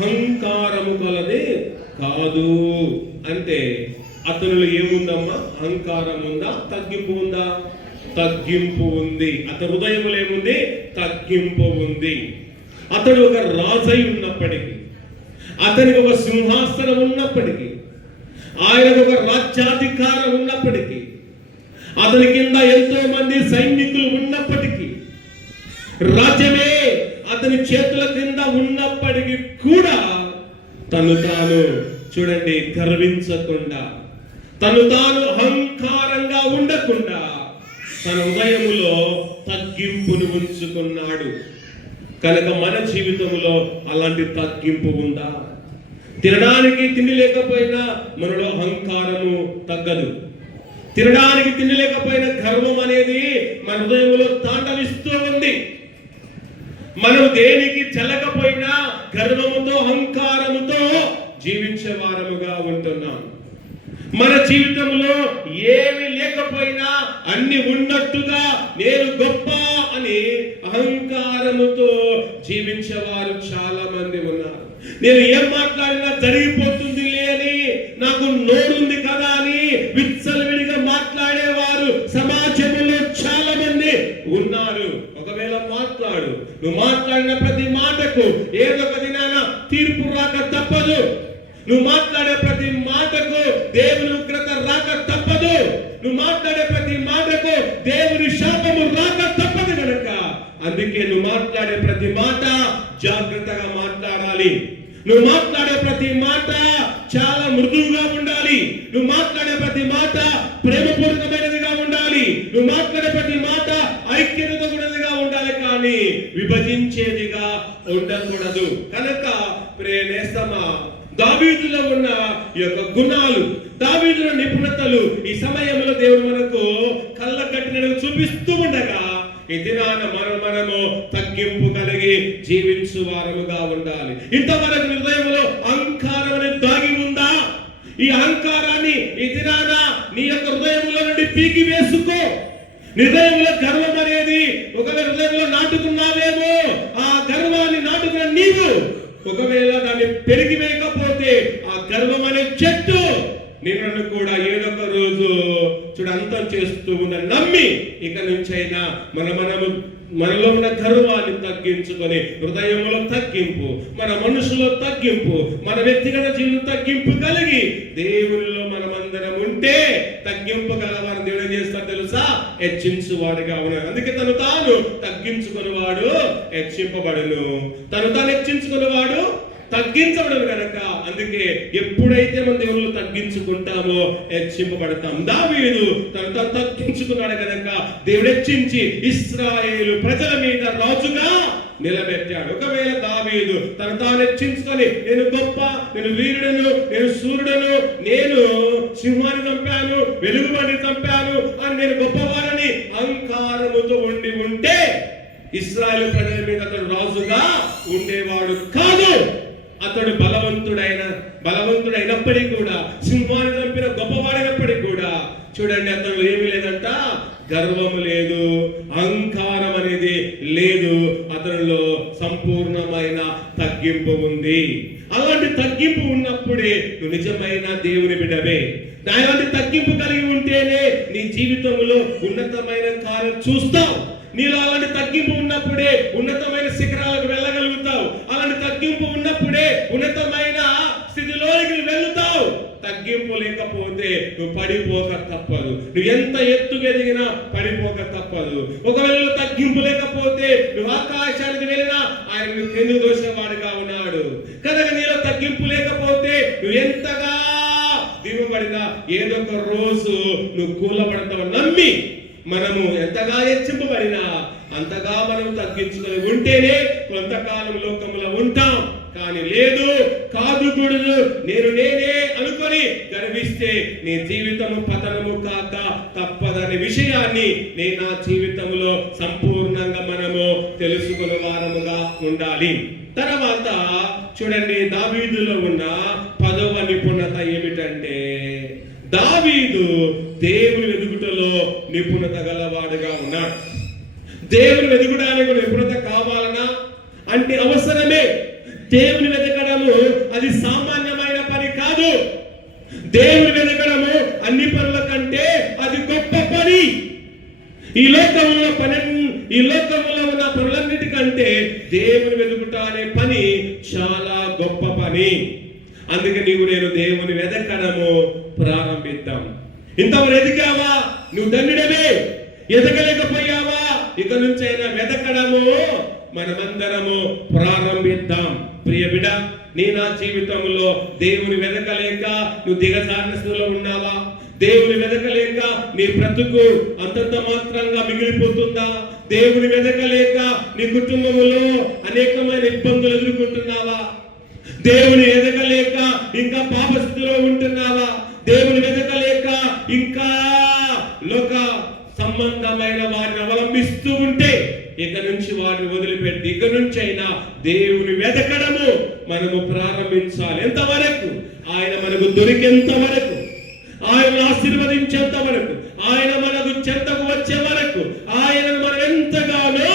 అహంకారము కలది కాదు అంటే అతనిలో ఏముందమ్మా? అహంకారం ఉందా? తగ్గింపు ఉందా? తగ్గింపు ఉంది. అతని హృదయంలో ఏముంది? తగ్గింపు ఉంది. అతడు ఒక రాజై ఉన్నప్పటికీ, అతనికి ఒక సింహాసనం ఉన్నప్పటికీ, ఆయనకు ఒక రాజ్యాధికారం ఉన్నప్పటికీ, అతని కింద ఎంతో మంది సైనికులు ఉన్నప్పటికీ, రాజ్యమే అతని చేతుల కింద ఉన్నప్పటికీ కూడా తను తాను చూడండి గర్వించకుండా, తను తాను అహంకారంగా ఉండకుండా తన హృదయములో తగ్గింపును ఉంచుకున్నాడు. కనుక మన జీవితంలో అలాంటి తగ్గింపు ఉందా? తినడానికి తిండి లేకపోయినా మనలో అహంకారము తగ్గదు. తినడానికి తిండి లేకపోయినా గర్వం అనేది మన హృదయంలో తాండవిస్తూ ఉంది. మనం దేనికి చల్లకపోయినా గర్వముతో అహంకారముతో జీవించే వారముగా ఉంటున్నాం. మన జీవితంలో ఏమి లేకపోయినా అన్ని ఉన్నట్టుగా నేను గొప్ప అని అహంకారముతో జీవించేవారు చాలా మంది ఉన్నారు. నేను ఏం మాట్లాడినా జరిగిపోతుంది అని, నాకు నోరుంది కదా అని విచ్చలవిడిగా మాట్లాడేవారు సమాజంలో చాలా మంది ఉన్నారు. ఒకవేళ నువ్వు మాట్లాడిన ప్రతి మాటకు ఏదో ఒక దినాన తీర్పు రాక తప్పదు. నువ్వు మాట్లాడే ప్రతి మాటకు దేవుని ఉగ్రత రాక తప్పదు. నువ్వు మాట్లాడే ప్రతి మాటకు దేవుని శాపము రాక తప్పదు. కనుక అందుకే నువ్వు మాట్లాడే ప్రతి మాట జాగ్రత్తగా మాట్లాడాలి. నువ్వు మాట్లాడే ప్రతి మాట చాలా మృదువుగా ఉండాలి. నువ్వు మాట్లాడే ప్రతి మాట ప్రేమపూర్వకమైనదిగా ఉండాలి. నువ్వు మాట్లాడే ప్రతి మాట ఐక్యతతో కూడినదిగా ఉండాలి, కానీ విభజించేదిగా ఉండకూడదు. కనుక ప్రేనేస్తమా, దావీదులో ఉన్న ఈ యొక్క గుణాలు, దావీదులో నిపుణతలు ఈ సమయంలో దేవుడు మనకు కళ్ళ కట్టినట్టు చూపిస్తూ ఉండగా ఈ దినాన మనము తగ్గింపు కలిగి జీవించు వారముగా ఉండాలి. ఇంతవరకు హృదయంలో అహంకారం అనేది దాగి ఉందా? ఈ అహంకారాన్ని ఈ దినాన నీ యొక్క హృదయంలో నుండి పీకి వేసుకో. హృదయంలో గర్వం అనేది ఒకవేళ హృదయంలో నాటుకున్నావేమో, ఆ గర్వాన్ని నాటుకున్న నీవు ఒకవేళ దాన్ని పెరిగి వేయకపోతే ఆ గర్వం అనే చెట్టు నిన్ను కూడా ఏదో ఒక రోజు అంతం చేస్తూ ఉందని నమ్మి ఇక నుంచైనా మనలో ఉన్న గర్వాన్ని తగ్గించుకొని హృదయంలో తగ్గింపు, మన మనసులో తగ్గింపు, మన వ్యక్తిగత జీవితం తగ్గింపు కలిగి దేవునిలో మనమందరం ఉంటే తగ్గింపు గలవారు దేవుడు ఏం చేస్తాడు తెలుసా? హెచ్చించువాడుగా ఉన్నాడు. అందుకే తాను తగ్గించుకుని వాడు హెచ్చింపబడును, తాను హెచ్చించుకుని వాడు తగ్గించబడదు. కనుక అందుకే ఎప్పుడైతే మన దేవుళ్ళు తగ్గించుకుంటామో హెచ్చింపబడతాం. దావీదు తను తగ్గించుకున్నాడు కనుక దేవుడు హెచ్చించి ఇశ్రాయేలు ప్రజల మీద రాజుగా నిలబెట్టాడు. ఒకవేళ దావీదు తాను హెచ్చించుకొని నేను గొప్ప, నేను వీరుడను, నేను సూర్యుడను, నేను సింహాన్ని చంపాను, వెలుగుబడిని చంపాను అని నేను గొప్పవాడని అహంకారముతో ఉంటే ఇశ్రాయేలు ప్రజల మీద అతడు రాజుగా ఉండేవాడు కాదు. అతడు బలవంతుడైనప్పటికీ కూడా, సింహాన్ని చంపిన గొప్పవాడైనప్పటికీ కూడా చూడండి, అతను ఏమీ లేదంట, గర్వము లేదు, అహంకారం అనేది లేదు, అతనిలో సంపూర్ణమైన తగ్గింపు ఉంది. అలాంటి తగ్గింపు ఉన్నప్పుడే నువ్వు నిజమైన దేవుని బిడ్డవే. అలాంటి తగ్గింపు కలిగి ఉంటేనే నీ జీవితంలో ఉన్నతమైన కార్యం చూస్తావు. నీలో అలాంటి తగ్గింపు ఉన్నప్పుడే ఉన్నతమైన శిఖరాలకు వెళ్ళగలుగుతావు. అలాంటి తగ్గింపు ఉన్నప్పుడే ఉన్నతమైన స్థితిలోకి వెళ్తావు. తగ్గింపు లేకపోతే నువ్వు పడిపోక తప్పదు. నువ్వు ఎంత ఎత్తుకు ఎదిగినా పడిపోక తప్పదు. ఒకవేళ తగ్గింపు లేకపోతే నువ్వు ఆకాశానికి వెళ్ళినా ఆయన కింద దోషవాడుగా ఉన్నాడు. కనుక నీలో తగ్గింపు లేకపోతే నువ్వు ఎంతగా దిగుబడినా ఏదో ఒక రోజు నువ్వు కూలబడతావు నమ్మి మనము ఎంతగా హెచ్చింపబడినా అంతగా మనం తగ్గించుకొని ఉంటేనే కొంతకాలం లోకంలో ఉంటాం. కానీ లేదు, కాదుకూడదు, నేనే అనుకొని గర్విస్తే నీ జీవితము పతనము కాక తప్పదనే విషయాన్ని నేను నా జీవితంలో సంపూర్ణంగా మనము తెలుసుకునే వారముగా ఉండాలి. తర్వాత చూడండి, దావీదులో ఉన్న 10వ నిపుణత ఏమిటంటే, దావీదు దేవుని వెదుగుటలో నిపుణత గలవాడుగా ఉన్నాడు. దేవుని వెదుగుడానికి నిపుణత కావాలనా అంటే అవసరమే. దేవుని వెతకడము అది సామాన్యమైన పని కాదు. దేవుని వెతకడము అన్ని పనుల కంటే అది గొప్ప పని. ఈ లోకంలో ఉన్న పనులన్నిటికంటే దేవుని వెతుకుట అనే పని చాలా గొప్ప పని. అందుకే నేను దేవుని వెతకడము ప్రారంభిద్దాం. ఇంతవరకు ఎదిగావా? నువ్వు ధన్యుడవే. ఎదగలేకపోయావా? ఇక నుంచి అయినా వెతకడము మనమందరము ప్రారంభిద్దాం. ప్రియ బిడ్డ, నీ నా జీవితంలో దేవుని వెతకలేక నువ్వు దిగజారిన స్థితిలో ఉన్నావా? దేవుని వెదకలేక నీ బ్రతుకు అంతంత మాత్రంగా మిగిలిపోతుందా? దేవుని వెదకలేక నీ కుటుంబంలో అనేకమైన ఇబ్బందులు ఎదుర్కొంటున్నావా? దేవుని ఎదగలేక ఇంకా పాపస్థితిలో ఉంటున్నావా? దేవుని వెదకలేక ఇంకా లోక సంబంధమైన వారిని అవలంబిస్తూ ఉంటే ఇక నుంచి వారిని వదిలిపెట్టి ఇక నుంచి అయినా దేవుని వెదకడము మనము ప్రారంభించాలి. ఎంతవరకు? ఆయన మనకు దొరికేంత వరకు, ఆయన ఆశీర్వదించేంత వరకు, ఆయన మనకు చెంతకు వచ్చే వరకు ఆయన మనం ఎంతగానో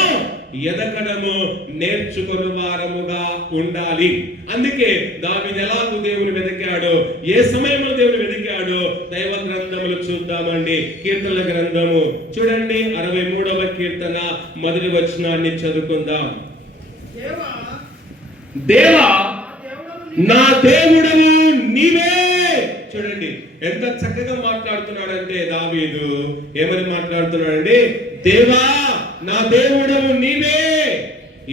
ఎదకడము నేర్చుకుని వారముగా ఉండాలి. అందుకే దావీదు ఎలాగూ దేవుని వెతికాడో, ఏ సమయంలో దేవుని వెతికాడో దైవ గ్రంథములు చూద్దామండి. కీర్తనల గ్రంథము చూడండి, 63వ కీర్తన మొదటి వచనాన్ని చదువుకుందాం. దేవా నా దేవుడవు నీవే. చూడండి ఎంత చక్కగా మాట్లాడుతున్నాడంటే దావీదు. ఏమని మాట్లాడుతున్నాడండి? దేవా నా దేవుడవు నీవే.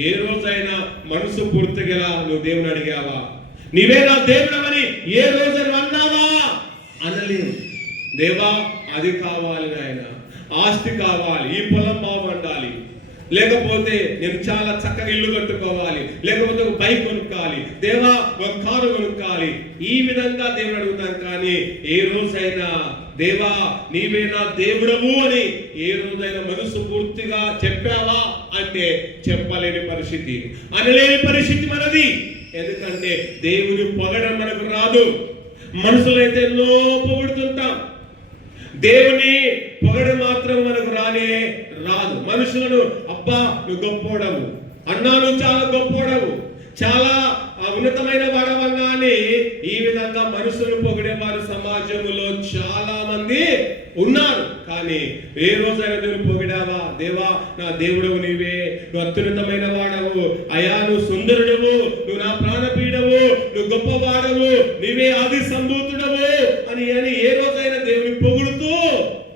ఏ రోజైనా మనసు పూర్తిగా నువ్వు దేవుని అడిగావా? నీవే నా దేవుడవని ఏ రోజైనా అన్నావా? అనలేదు. దేవా అది కావాలి నాయన, ఆస్తి కావాలి, ఈ పొలం బాగుండాలి, లేకపోతే నేను చాలా చక్కగా ఇల్లు కట్టుకోవాలి, లేకపోతే ఒక బైక్ కొనుక్కోవాలి, దేవా ఒక కారు కొనుక్కోవాలి, ఈ విధంగా దేవుడు అడుగుతాం. కానీ ఏ రోజైనా దేవా నీవే నా దేవుడవు అని ఏ రోజైనా మనసు పూర్తిగా చెప్పావా అంటే చెప్పలేని పరిస్థితి, అనలేని పరిస్థితి మనది. ఎందుకంటే దేవుని పొగడం మనకు రాదు. మనుషులైతే ఎన్నో పొగుడుతుంటాం, దేవుని పొగడు మాత్రం మనకు రాదు. మనుషులను అబ్బా నువ్వు గొప్పోడవు అన్నా, నువ్వు చాలా గొప్పోడవు, చాలా ఉన్నతమైన వాడవన్నా అని ఈ విధంగా మనుషులు పొగిడేవారు సమాజంలో చాలా మంది ఉన్నారు. కానీ ఏ రోజైనా దేవుని పొగిడావా? దేవా నా దేవుడవు నీవే, నువ్వు అత్యున్నతమైన వాడవు, అయా నువ్వు సుందరుడవు, నువ్వు నా ప్రాణపీడవు, నువ్వు గొప్పవాడవు, నీవే ఆది సంభూతుడవు అని ఏ రోజైనా దేవుని పొగుడుతూ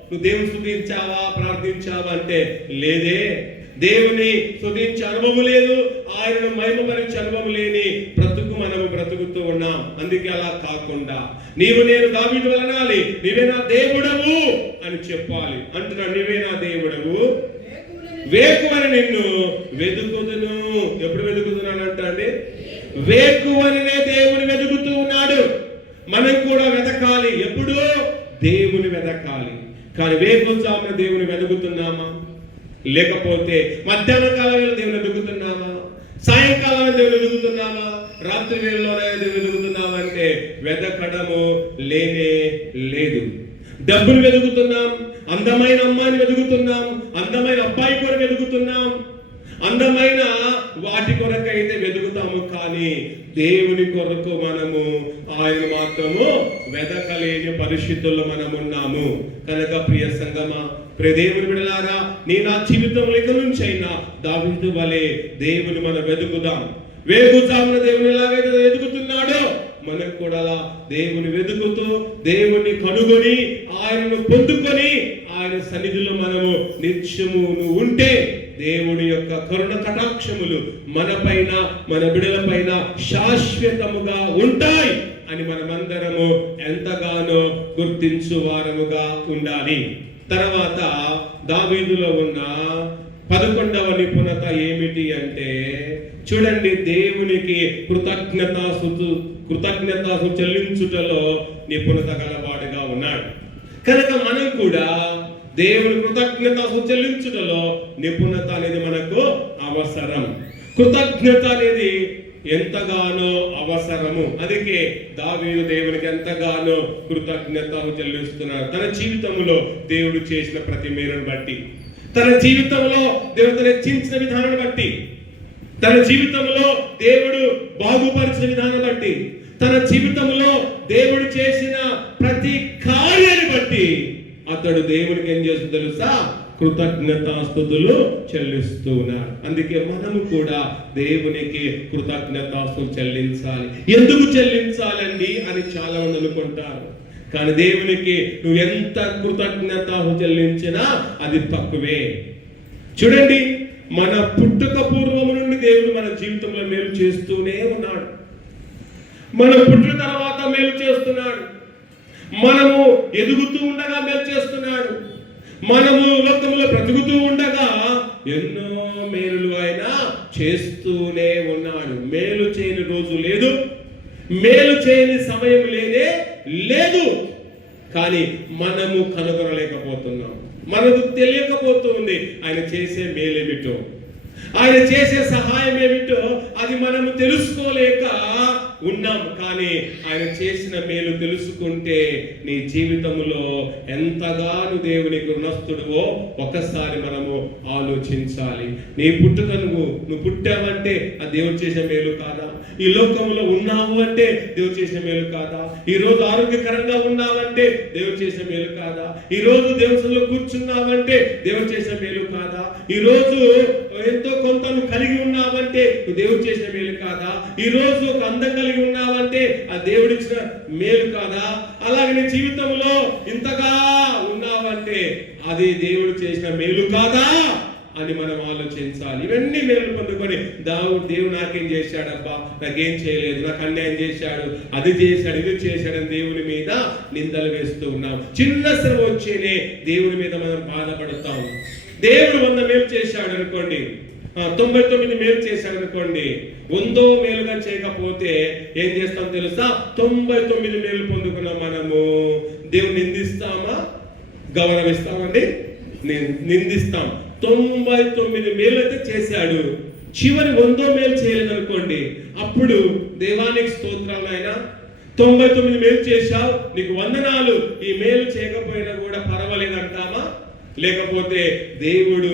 నువ్వు దేవుని స్తుతించావా, ప్రార్థించావా అంటే లేదే. దేవుని స్తుతించే అనుభవం లేదు, ఆయనను మహిమపరిచే అనుభవం లేని బ్రతుకు మనము బ్రతుకుతూ ఉన్నాం. అందుకే అలా కాకుండా నీవు నేను దావీదు వలనాలి, నీవే నా దేవుడవు అని చెప్పాలి. అంటున్నా, నీవే నా దేవుడవు, వేకువని నిన్ను వెతుకుదును. ఎప్పుడు వెతుకుతున్నానంట అండి? వేకువనినే దేవుని వెతుకుతూ ఉన్నాడు. మనం కూడా వెతకాలి. ఎప్పుడు? దేవుని వెతకాలి. కానీ వేకువజామున దేవుని వెతుకుతున్నామా? లేకపోతే మధ్యాహ్న కాలంలో దేవుని వెతుకుతున్నామా? సాయంకాలం దేవుని వెతుకుతున్నామా? రాత్రి వేళలోనే దేవుని వెతుకుతున్నామా అంటే వెతకడము లేనే లేదు. డబ్బులు వెతుకుతున్నాం, అందమైన అమ్మాయిని వెతుకుతున్నాం, అందమైన అబ్బాయి కొరకు వెతుకుతున్నాం, అందమైన వాటి కొరకైతే వెతుకుతాము. కానీ దేవుని కొరకు మనము ఆయన మాత్రము వెతకలేని పరిస్థితుల్లో మనం ఉన్నాము. కనుక ప్రియ సంగమా, ప్రియ దేవుని బిడ్డలారా, నీ నా జీవితంలో ఇక నుంచి అయినా దావీదు వలె దేవుని మనం వెతుకుదాం. వేకుజామున దేవుని ఎలాగైతే వెతుకుతున్నాడో మనం కూడా అలా దేవుని వెతుకుతూ దేవుని కనుగొని ఆయనను పొందుకొని ఆయన సన్నిధిలో మనము నిత్యము ఉంటే దేవుని యొక్క కరుణ కటాక్షములు మన పైన మన బిడ్డల పైన శాశ్వతముగా ఉంటాయి అని మనమందరము ఎంతగానో గుర్తించు వారముగా ఉండాలి. తర్వాత దావీదులో ఉన్న 11వ నిపుణత ఏమిటి అంటే చూడండి, దేవునికి కృతజ్ఞతాసు చెల్లించుటలో నిపుణత గలవాడుగా ఉన్నాడు. కనుక మనం కూడా దేవుని కృతజ్ఞతాసు చెల్లించుటలో నిపుణత అనేది మనకు అవసరం. కృతజ్ఞత అనేది ఎంతగానో అవసరము. అందుకే దావీదు దేవునికి ఎంతగానో కృతజ్ఞతలు చెల్లిస్తున్నాడు. తన జీవితంలో దేవుడు చేసిన ప్రతి మేలును బట్టి, తన జీవితంలో దేవుడు హెచ్చించిన విధానాన్ని బట్టి, తన జీవితంలో దేవుడు బాగుపరిచిన విధానం బట్టి, తన జీవితంలో దేవుడు చేసిన ప్రతి కార్యాన్ని బట్టి అతడు దేవునికి ఏం చేస్తుందో తెలుసా? కృతజ్ఞతాస్తుతులు చెల్లిస్తూ ఉన్నారు. అందుకే మనము కూడా దేవునికి కృతజ్ఞతాస్తులు చెల్లించాలి. ఎందుకు చెల్లించాలండి అని చాలా మంది అనుకుంటారు. కానీ దేవునికి నువ్వు ఎంత కృతజ్ఞత చెల్లించినా అది తక్కువే. చూడండి, మన పుట్టుక పూర్వము నుండి దేవుడు మన జీవితంలో మేలు చేస్తూనే ఉన్నాడు. మన పుట్టిన తర్వాత మేలు చేస్తున్నాడు. మనము ఎదుగుతూ ఉండగా మేలు చేస్తున్నాడు. మనము లోకములో బ్రతుకుతూ ఉండగా ఎన్నో మేలులు ఆయన చేస్తూనే ఉన్నాడు. మేలు చేయని రోజు లేదు, మేలు చేయని సమయం లేనే లేదు. కానీ మనము కనుగొనలేకపోతున్నాం, మనకు తెలియకపోతుంది ఆయన చేసే మేలేమిటో, ఆయన చేసే సహాయం ఏమిటో అది మనము తెలుసుకోలేక ఉన్నాం. కానీ ఆయన చేసిన మేలు తెలుసుకుంటే నీ జీవితంలో ఎంతగానో దేవునికి రుణస్థుడువో ఒకసారి మనము ఆలోచించాలి. నీ పుట్టుక నువ్వు పుట్టావంటే ఆ దేవుడు చేసే మేలు కాదా? ఈ లోకంలో ఉన్నావు అంటే దేవుడు చేసే మేలు కాదా? ఈ రోజు ఆరోగ్యకరంగా ఉన్నావంటే దేవుడు చేసే మేలు కాదా? ఈ రోజు దేవుడిలో కూర్చున్నావంటే దేవుడు చేసే మేలు కాదా? ఈ రోజు ఎంతో కొంత నువ్వు కలిగి ఉన్నావంటే దేవుడు చేసే మేలు కాదా? ఈ రోజు ఒక అందం కలిగి ఉన్నావంటే ఆ దేవుడిచ్చిన మేలు కాదా? అలాగే నీ జీవితంలో ఇంతగా ఉన్నావంటే అది దేవుడు చేసిన మేలు కాదా అని మనం ఆలోచించాలి. ఇవన్నీ మేలు పొందుకొని దేవుడు నాకేం చేశాడబ్బా, నాకేం చేయలేదు, నాకు అన్యాయం చేశాడు, అది చేశాడు, ఇది చేశాడని దేవుని మీద నిందలు వేస్తూ ఉన్నాం. చిన్న శ్రమ వచ్చేనే దేవుని మీద మనం బాధపడతాం. దేవుడు 100 మేలు చేశాడు అనుకోండి, 99 మేలు చేశాడు అనుకోండి, 100వ మేలుగా చేయకపోతే ఏం చేస్తాం తెలుసా? 99 మేలు పొందుకున్న మనము దేవుని నిందిస్తామా, గౌరవిస్తామండి? నిందిస్తాం. 99 మేలు అయితే చేశాడు, చివరి 100వ మేలు చేయలేదు అనుకోండి, అప్పుడు దేవానికి స్తోత్రాలు నాయనా, 99 మేలు చేశావు, నీకు వందనాలు, ఈ మేలు చేయకపోయినా కూడా పర్వాలేదు అంటామా? లేకపోతే దేవుడు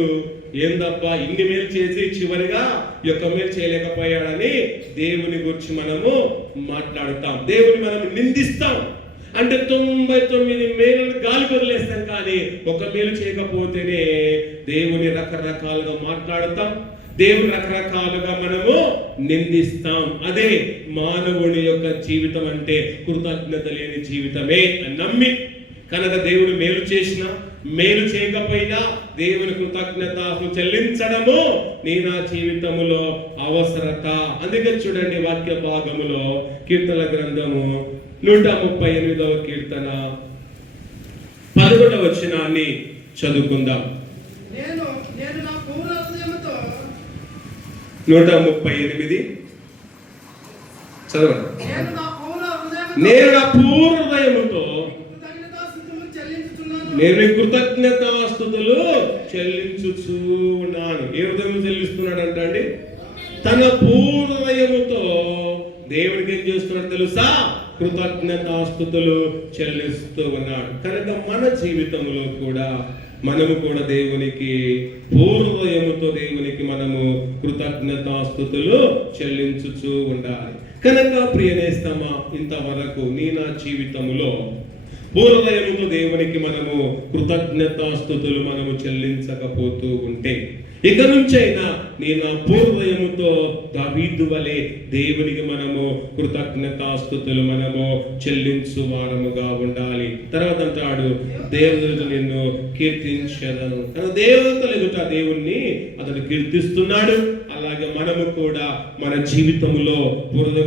ఏందబ్బా ఇన్ని మేలు చేసి చివరిగా యొక్క మేలు చేయలేకపోయాడని దేవుని గురించి మనము మాట్లాడుతాం, దేవుని మనం నిందిస్తాం. అంటే 99 మేలును గాలి వదిలేస్తాం, కానీ ఒక మేలు చేయకపోతేనే దేవుని రకరకాలుగా మాట్లాడుతాం, దేవుని రకరకాలుగా మనము నిందిస్తాం. అదే మానవుని యొక్క జీవితం అంటే కృతజ్ఞత లేని జీవితమే అని నమ్మి కనుక దేవుడు మేలు చేసిన మేలు చేయకపోయినా దేవుని కృతజ్ఞత చెల్లించడము నీ నా జీవితములో అవసరత. అందుకే చూడండి వాక్య భాగములో కీర్తన గ్రంథము 138వ కీర్తన 11వ వచనాన్ని చదువుకుందాం. 138 చదవండి. నేను నా పూర్ణ హృదయముతో నేను కృతజ్ఞతాస్తుతులు చెల్లించుచూ ఉన్నాను. ఏ హృదయం చెల్లిస్తున్నాడు అండి? తన పూర్ణ హృదయముతో దేవునికి ఏం చేస్తున్నాడు తెలుసా? కృతజ్ఞతాస్తుతులు చెల్లిస్తూ ఉన్నాడు. కనుక మన జీవితంలో కూడా మనము కూడా దేవునికి పూర్ణహృదయముతో దేవునికి మనము కృతజ్ఞతాస్తుతులు చెల్లించుచూ ఉండాలి. కనుక ప్రియనేస్తమా, ఇంతవరకు నీ నా జీవితంలో పూర్ణహృదయముతో దేవునికి మనము కృతజ్ఞతాస్తుతులు మనము చెల్లించకపోతూ ఉంటే, ఇక నుంచైనా నేను ఆ పూర్ణహృదయముతో దావీదు వలె దేవునికి మనము కృతజ్ఞతాస్తుతులు మనము చెల్లించు వారముగా ఉండాలి. తర్వాత అంటాడు, దేవుడు నిన్ను కీర్తించెదను. దేవతలు ఎదుట దేవుణ్ణి అతడు కీర్తిస్తున్నాడు. అలాగే మనము కూడా మన జీవితంలో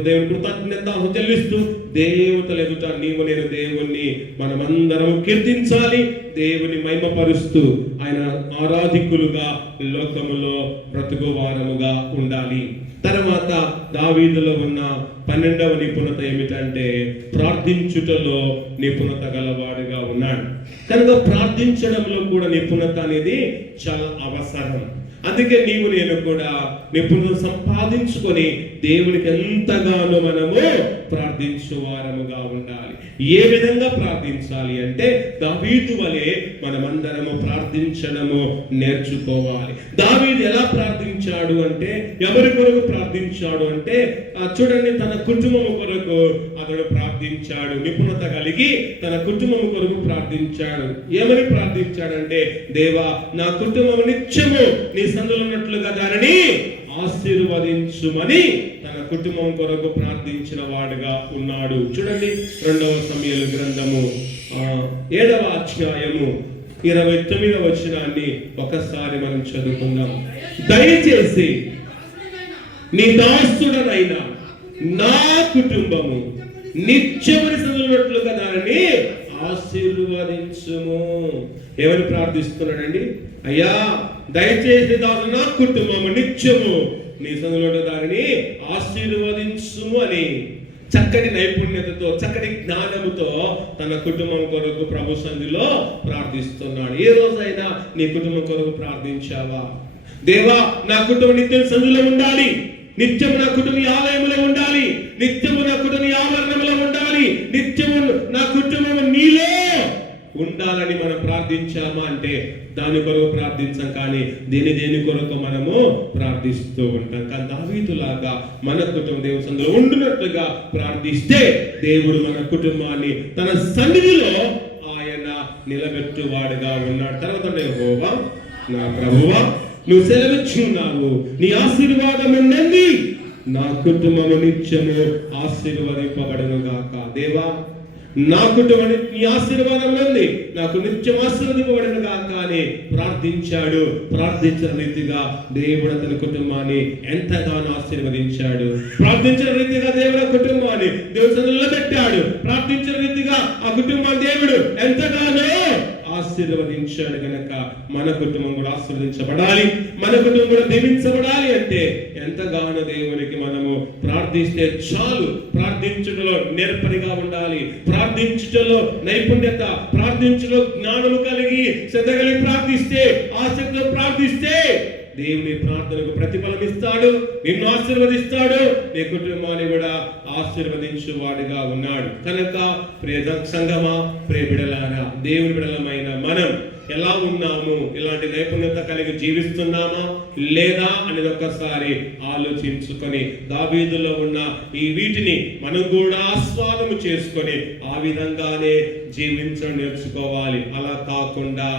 దేవుని కృతజ్ఞత చెల్లిస్తూ దేవతలు ఎదుట నీవు నేను దేవుణ్ణి మనమందరం కీర్తించాలి, దేవుని మహిమపరుస్తూ ఆయన ఆరాధికులుగా లోకములో బ్రతుకు వారముగా ఉండాలి. తర్వాత దావీదులో ఉన్న 12వ నిపుణత ఏమిటంటే ప్రార్థించుటలో నిపుణత గలవాడుగా ఉన్నాడు. కనుక ప్రార్థించడంలో కూడా నిపుణత అనేది చాలా అవసరం. అందుకే నీవు నేను కూడా నిపుణత సంపాదించుకొని దేవునికి ఎంతగానో మనము ప్రార్థించే వారముగా ఉండాలి. ఏ విధంగా ప్రార్థించాలి అంటే దావీదు వలె మనమందరము ప్రార్థించడము నేర్చుకోవాలి. దావీదు ఎలా ప్రార్థించాడు అంటే, ఎవరి కొరకు ప్రార్థించాడు అంటే, చూడండి, తన కుటుంబము కొరకు అతడు ప్రార్థించాడు. నిపుణత కలిగి తన కుటుంబం కొరకు ప్రార్థించాడు. ఏమని ప్రార్థించాడంటే, దేవా నా కుటుంబం నిత్యము నీ సందులో ఉన్నట్లుగా దానిని ఆశీర్వదించుమని తన కుటుంబం కొరకు ప్రార్థించిన వాడుగా ఉన్నాడు. చూడండి, 2వ సమూయేలు గ్రంథము 7వ అధ్యాయము 29వ వచనాన్ని ఒకసారి మనం చదువుకుందాం. దయచేసి నీ దాసుడనైనా నా కుటుంబము నిత్యమని చదువునట్లుగా దానిని ఆశీర్వదించుము. ఏమని ప్రార్థిస్తున్నాడండి? అయ్యా దయచేసి దాని నా కుటుంబము నిత్యము నీ సన్నిధిలో దానిని ఆశీర్వదించుము అని చక్కటి నైపుణ్యతతో, చక్కటి జ్ఞానముతో తన కుటుంబం కొరకు ప్రభు సన్నిధిలో ప్రార్థిస్తున్నాడు. ఏ రోజైనా నీ కుటుంబం కొరకు ప్రార్థించావా? దేవా, నా కుటుంబం నిత్యం సన్నిధిలో ఉండాలి, నిత్యము నా కుటుంబ ఆలయంలో ఉండాలి, నిత్యము నా కుటుంబ ఆవరణంలో ఉండాలి, నిత్యము నా కుటుంబం నీలో ఉండాలని మనం ప్రార్థించామా అంటే దాని కొరకు ప్రార్థించాం, కానీ దేని కొరకు మనము ప్రార్థిస్తూ ఉంటాం. కానీ దావీదులాగా మన కుటుంబం దేవుని సన్నిధిలో ఉండునట్లుగా ప్రార్థిస్తే దేవుడు మన కుటుంబాన్ని తన సన్నిధిలో ఆయన నిలబెట్టువాడుగా ఉన్నాడు. తర్వాత యెహోవా నా ప్రభువా, నువ్వు సెలవిచ్చున్నావు, నీ ఆశీర్వాదము నంది నా కుటుంబము నిత్యము ఆశీర్వదింపబడును గాక. దేవా, నా కుటుంబాన్ని నీ ఆశీర్వాదం ఉంది, నాకు నిత్యం ఆశీర్వదింపబడును గాక అని ప్రార్థించాడు. ప్రార్థించిన రీతిగా దేవుడు అతని కుటుంబాన్ని ఎంతగానో ఆశీర్వదించాడు. ప్రార్థించిన రీతిగా దేవుడు కుటుంబాన్ని దేవుడు సన్నిధిలో పెట్టాడు. ప్రార్థించిన రీతిగా ఆ కుటుంబాన్ని దేవుడు ఎంతగానో ఆశీర్వదించాడు. గనక మన కుటుంబం కూడా ఆశీర్వదించబడాలి, మన కుటుంబం కూడా దీవించబడాలి అంటే ఎంతగానో దేవునికి మనము ప్రార్థిస్తే చాలు. ప్రార్థించుటలో నేర్పరిగా ఉండాలి, ప్రార్థించుటలో నైపుణ్యత, ప్రార్థించుటలో జ్ఞానము కలిగి శ్రద్ధ కలిగి ప్రార్థిస్తే, ఆసక్తితో ప్రార్థిస్తే దేవుని ప్రార్థనకు ప్రతిఫలం ఇస్తాడు, నిన్ను ఆశీర్వదిస్తాడు, నీ కుటుంబాన్ని కూడా ఆశీర్వదించువాడిగా ఉన్నాడు. కనుక ప్రియ సంగమా, ప్రియ బిడలారా, దేవుని బిడలమైన మనం ఎలా ఉన్నాము? ఇలాంటి నైపుణ్యత కలిగి జీవిస్తున్నామా లేదా అనేది ఒక్కసారి ఆలోచించుకొని దావీదులో ఉన్న ఈ వీటిని మనం కూడా ఆస్వాదము చేసుకొని ఆ విధంగానే జీవించడం నేర్చుకోవాలి. అలా కాకుండా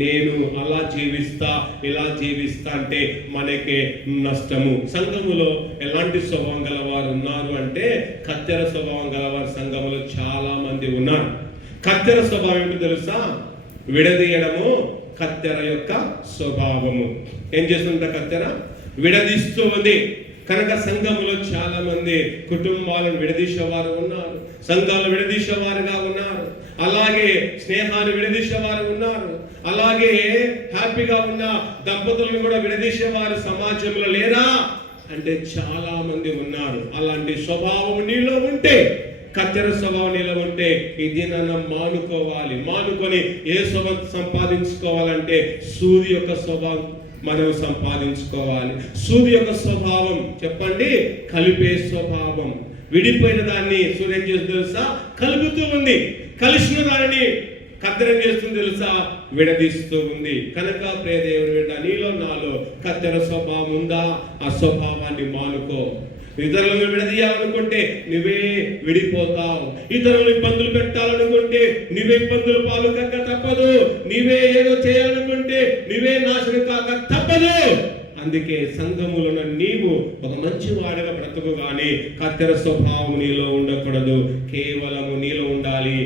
నేను అలా జీవిస్తా, ఇలా జీవిస్తా అంటే మనకే నష్టము. సంఘములో ఎలాంటి స్వభావం గలవారు ఉన్నారు అంటే కత్తెర స్వభావం గలవారు సంఘములో చాలా మంది ఉన్నారు. కత్తెర స్వభావం ఏంటో తెలుసా? విడదీయడము కత్తెర యొక్క స్వభావము. ఏం చేస్తుంట కత్తెర? విడదీస్తూ ఉంది. కనుక సంఘములో చాలా మంది కుటుంబాలను విడదీసేవారు ఉన్నారు, సంఘాలు విడదీసేవారుగా ఉన్నారు, అలాగే స్నేహాన్ని విడదీసేవారు ఉన్నారు, అలాగే హ్యాపీగా ఉన్న దంపతులను కూడా విడదీసేవారు సమాజంలో లేరా అంటే చాలా మంది ఉన్నారు. అలాంటి స్వభావం నీలో ఉంటే, కత్తెర స్వభావం నీలో ఉంటే ఇది నన్ను మానుకొని ఏ స్వభావం సంపాదించుకోవాలంటే సూది యొక్క స్వభావం మనం సంపాదించుకోవాలి. సూది యొక్క స్వభావం చెప్పండి, కలిపే స్వభావం. విడిపోయిన దాన్ని సూర్యం చేసి తెలుసా? కలుపుతూ ఉంది. కలిసిన దానిని కత్తెర చేస్తుంది తెలుసా? విడదీస్తూ ఉంది. కనుక ప్రియ దేవుని బిడ్డ, నీలో నాలో కత్తెర స్వభావం ఉందా? ఆ స్వభావాన్ని మానుకో. ఇతరులను విడదీయాలనుకుంటే నువ్వే విడిపోతావు. ఇతరులను ఇబ్బందులు పెట్టాలనుకుంటే నువ్వే ఇబ్బందులు పాలు కాక తప్పదు. నీవే ఏదో చేయాలనుకుంటే నువ్వే నాశనం కాక తప్పదు. అందుకే సంఘములో నీవు ఒక మంచి వాడిగా బ్రతుకు గాని కత్తెర స్వభావం నీలో ఉండకూడదు. కేవలము నీలో ఉండాలి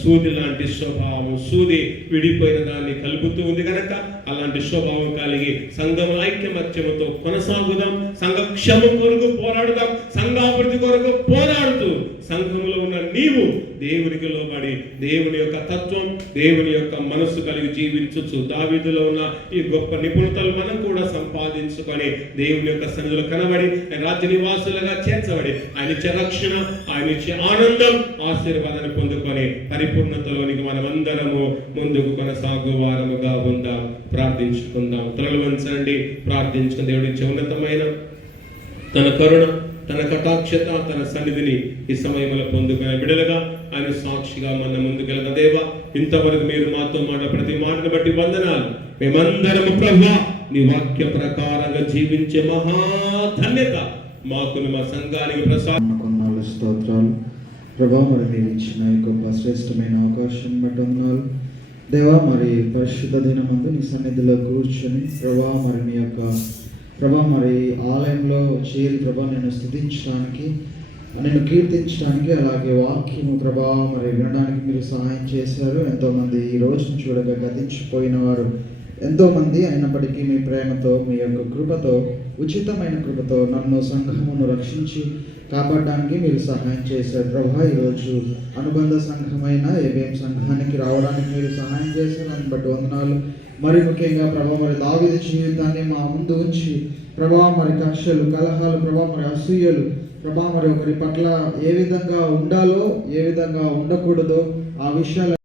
సూది లాంటి స్వభావం. సూది విడిపోయిన దాన్ని కలుపుతూ ఉంది కనుక అలాంటి స్వభావం కలిగి సంఘముల ఐక్యమత్యముతో కొనసాగుదాం. సంఘక్షేమం కొరకు పోరాడుదాం. సంఘాభివృద్ధి కొరకు పోరాడుతూ సంఘములో ఉన్న నీవు దేవునికి లోబడి దేవుని యొక్క తత్వం, దేవుని యొక్క మనస్సు కలిగి జీవించు. దావీదులో ఉన్న ఈ గొప్ప నిపుణతలు మనం కూడా సంపాదించుకొని దేవుని యొక్క సన్నిధిలో కనబడి రాజ్య నివాసులుగా చేర్చబడి ఆయన ఇచ్చే రక్షణ, ఆయన ఇచ్చే ఆనందం, ఆశీర్వాదాన్ని పొందుకొని పరిపూర్ణతలోనికి మనమందరము ముందుకు కొనసాగు వారముగా ఉందాం. ప్రార్థించుకుందాం. తలలు వంచండి, ప్రార్థించుకుని దేవుడి ఇచ్చే ఉన్నతమైన తన కరుణ, తన కటాక్షత, తన సన్నిధిని ఈ సమయంలో పొందుకునే బిడలుగా ఆయన సాక్షిగా మన ముందుకెళ్ళిన దేవా, ఇంతవరకు మీరు మాతో మాట ప్రతి మాటను బట్టి వందనాలు. మేమందరము ప్రభువా నీ వాక్య ప్రకారంగా జీవించే మహాధన్యత మాకును మా సంఘానికి కొన్నాళ్ళు స్తోత్రాలు ప్రభా. మరి మీరు ఇచ్చిన ఈ గొప్ప శ్రేష్టమైన అవకాశం బట్టి వందనాలు దేవా. మరి పరిశుద్ధ దినమందు నీ సన్నిధిలో కూర్చొని ప్రభా, మరి మీ యొక్క ప్రభా మరి ఆలయంలో చేరి ప్రభా నేను స్తుతించడానికి, నేను కీర్తించడానికి, అలాగే వాక్యము ప్రభా మరి వినడానికి మీరు సహాయం చేశారు. ఎంతోమంది ఈ రోజును చూడగా గతించిపోయిన వారు ఎంతోమంది అయినప్పటికీ మీ ప్రేమతో, మీ యొక్క కృపతో, ఉచితమైన కృపతో నన్ను సంఘమును రక్షించి కాపాడడానికి మీరు సహాయం చేశారు ప్రభా. ఈరోజు అనుబంధ సంఘమైన ఏబిఎం సంఘానికి రావడానికి మీరు సహాయం చేశారు, దాన్ని బట్టి వందనాలు. మరి ముఖ్యంగా ప్రభా మరి దావీదు జీవితాన్ని మా ముందు ఉంచి ప్రభా మరి కక్షలు, కలహాలు, ప్రభా మరి అసూయలు, ప్రభా మరి ఒకరి పట్ల ఏ విధంగా ఉండాలో ఏ విధంగా ఉండకూడదో ఆ విషయాలు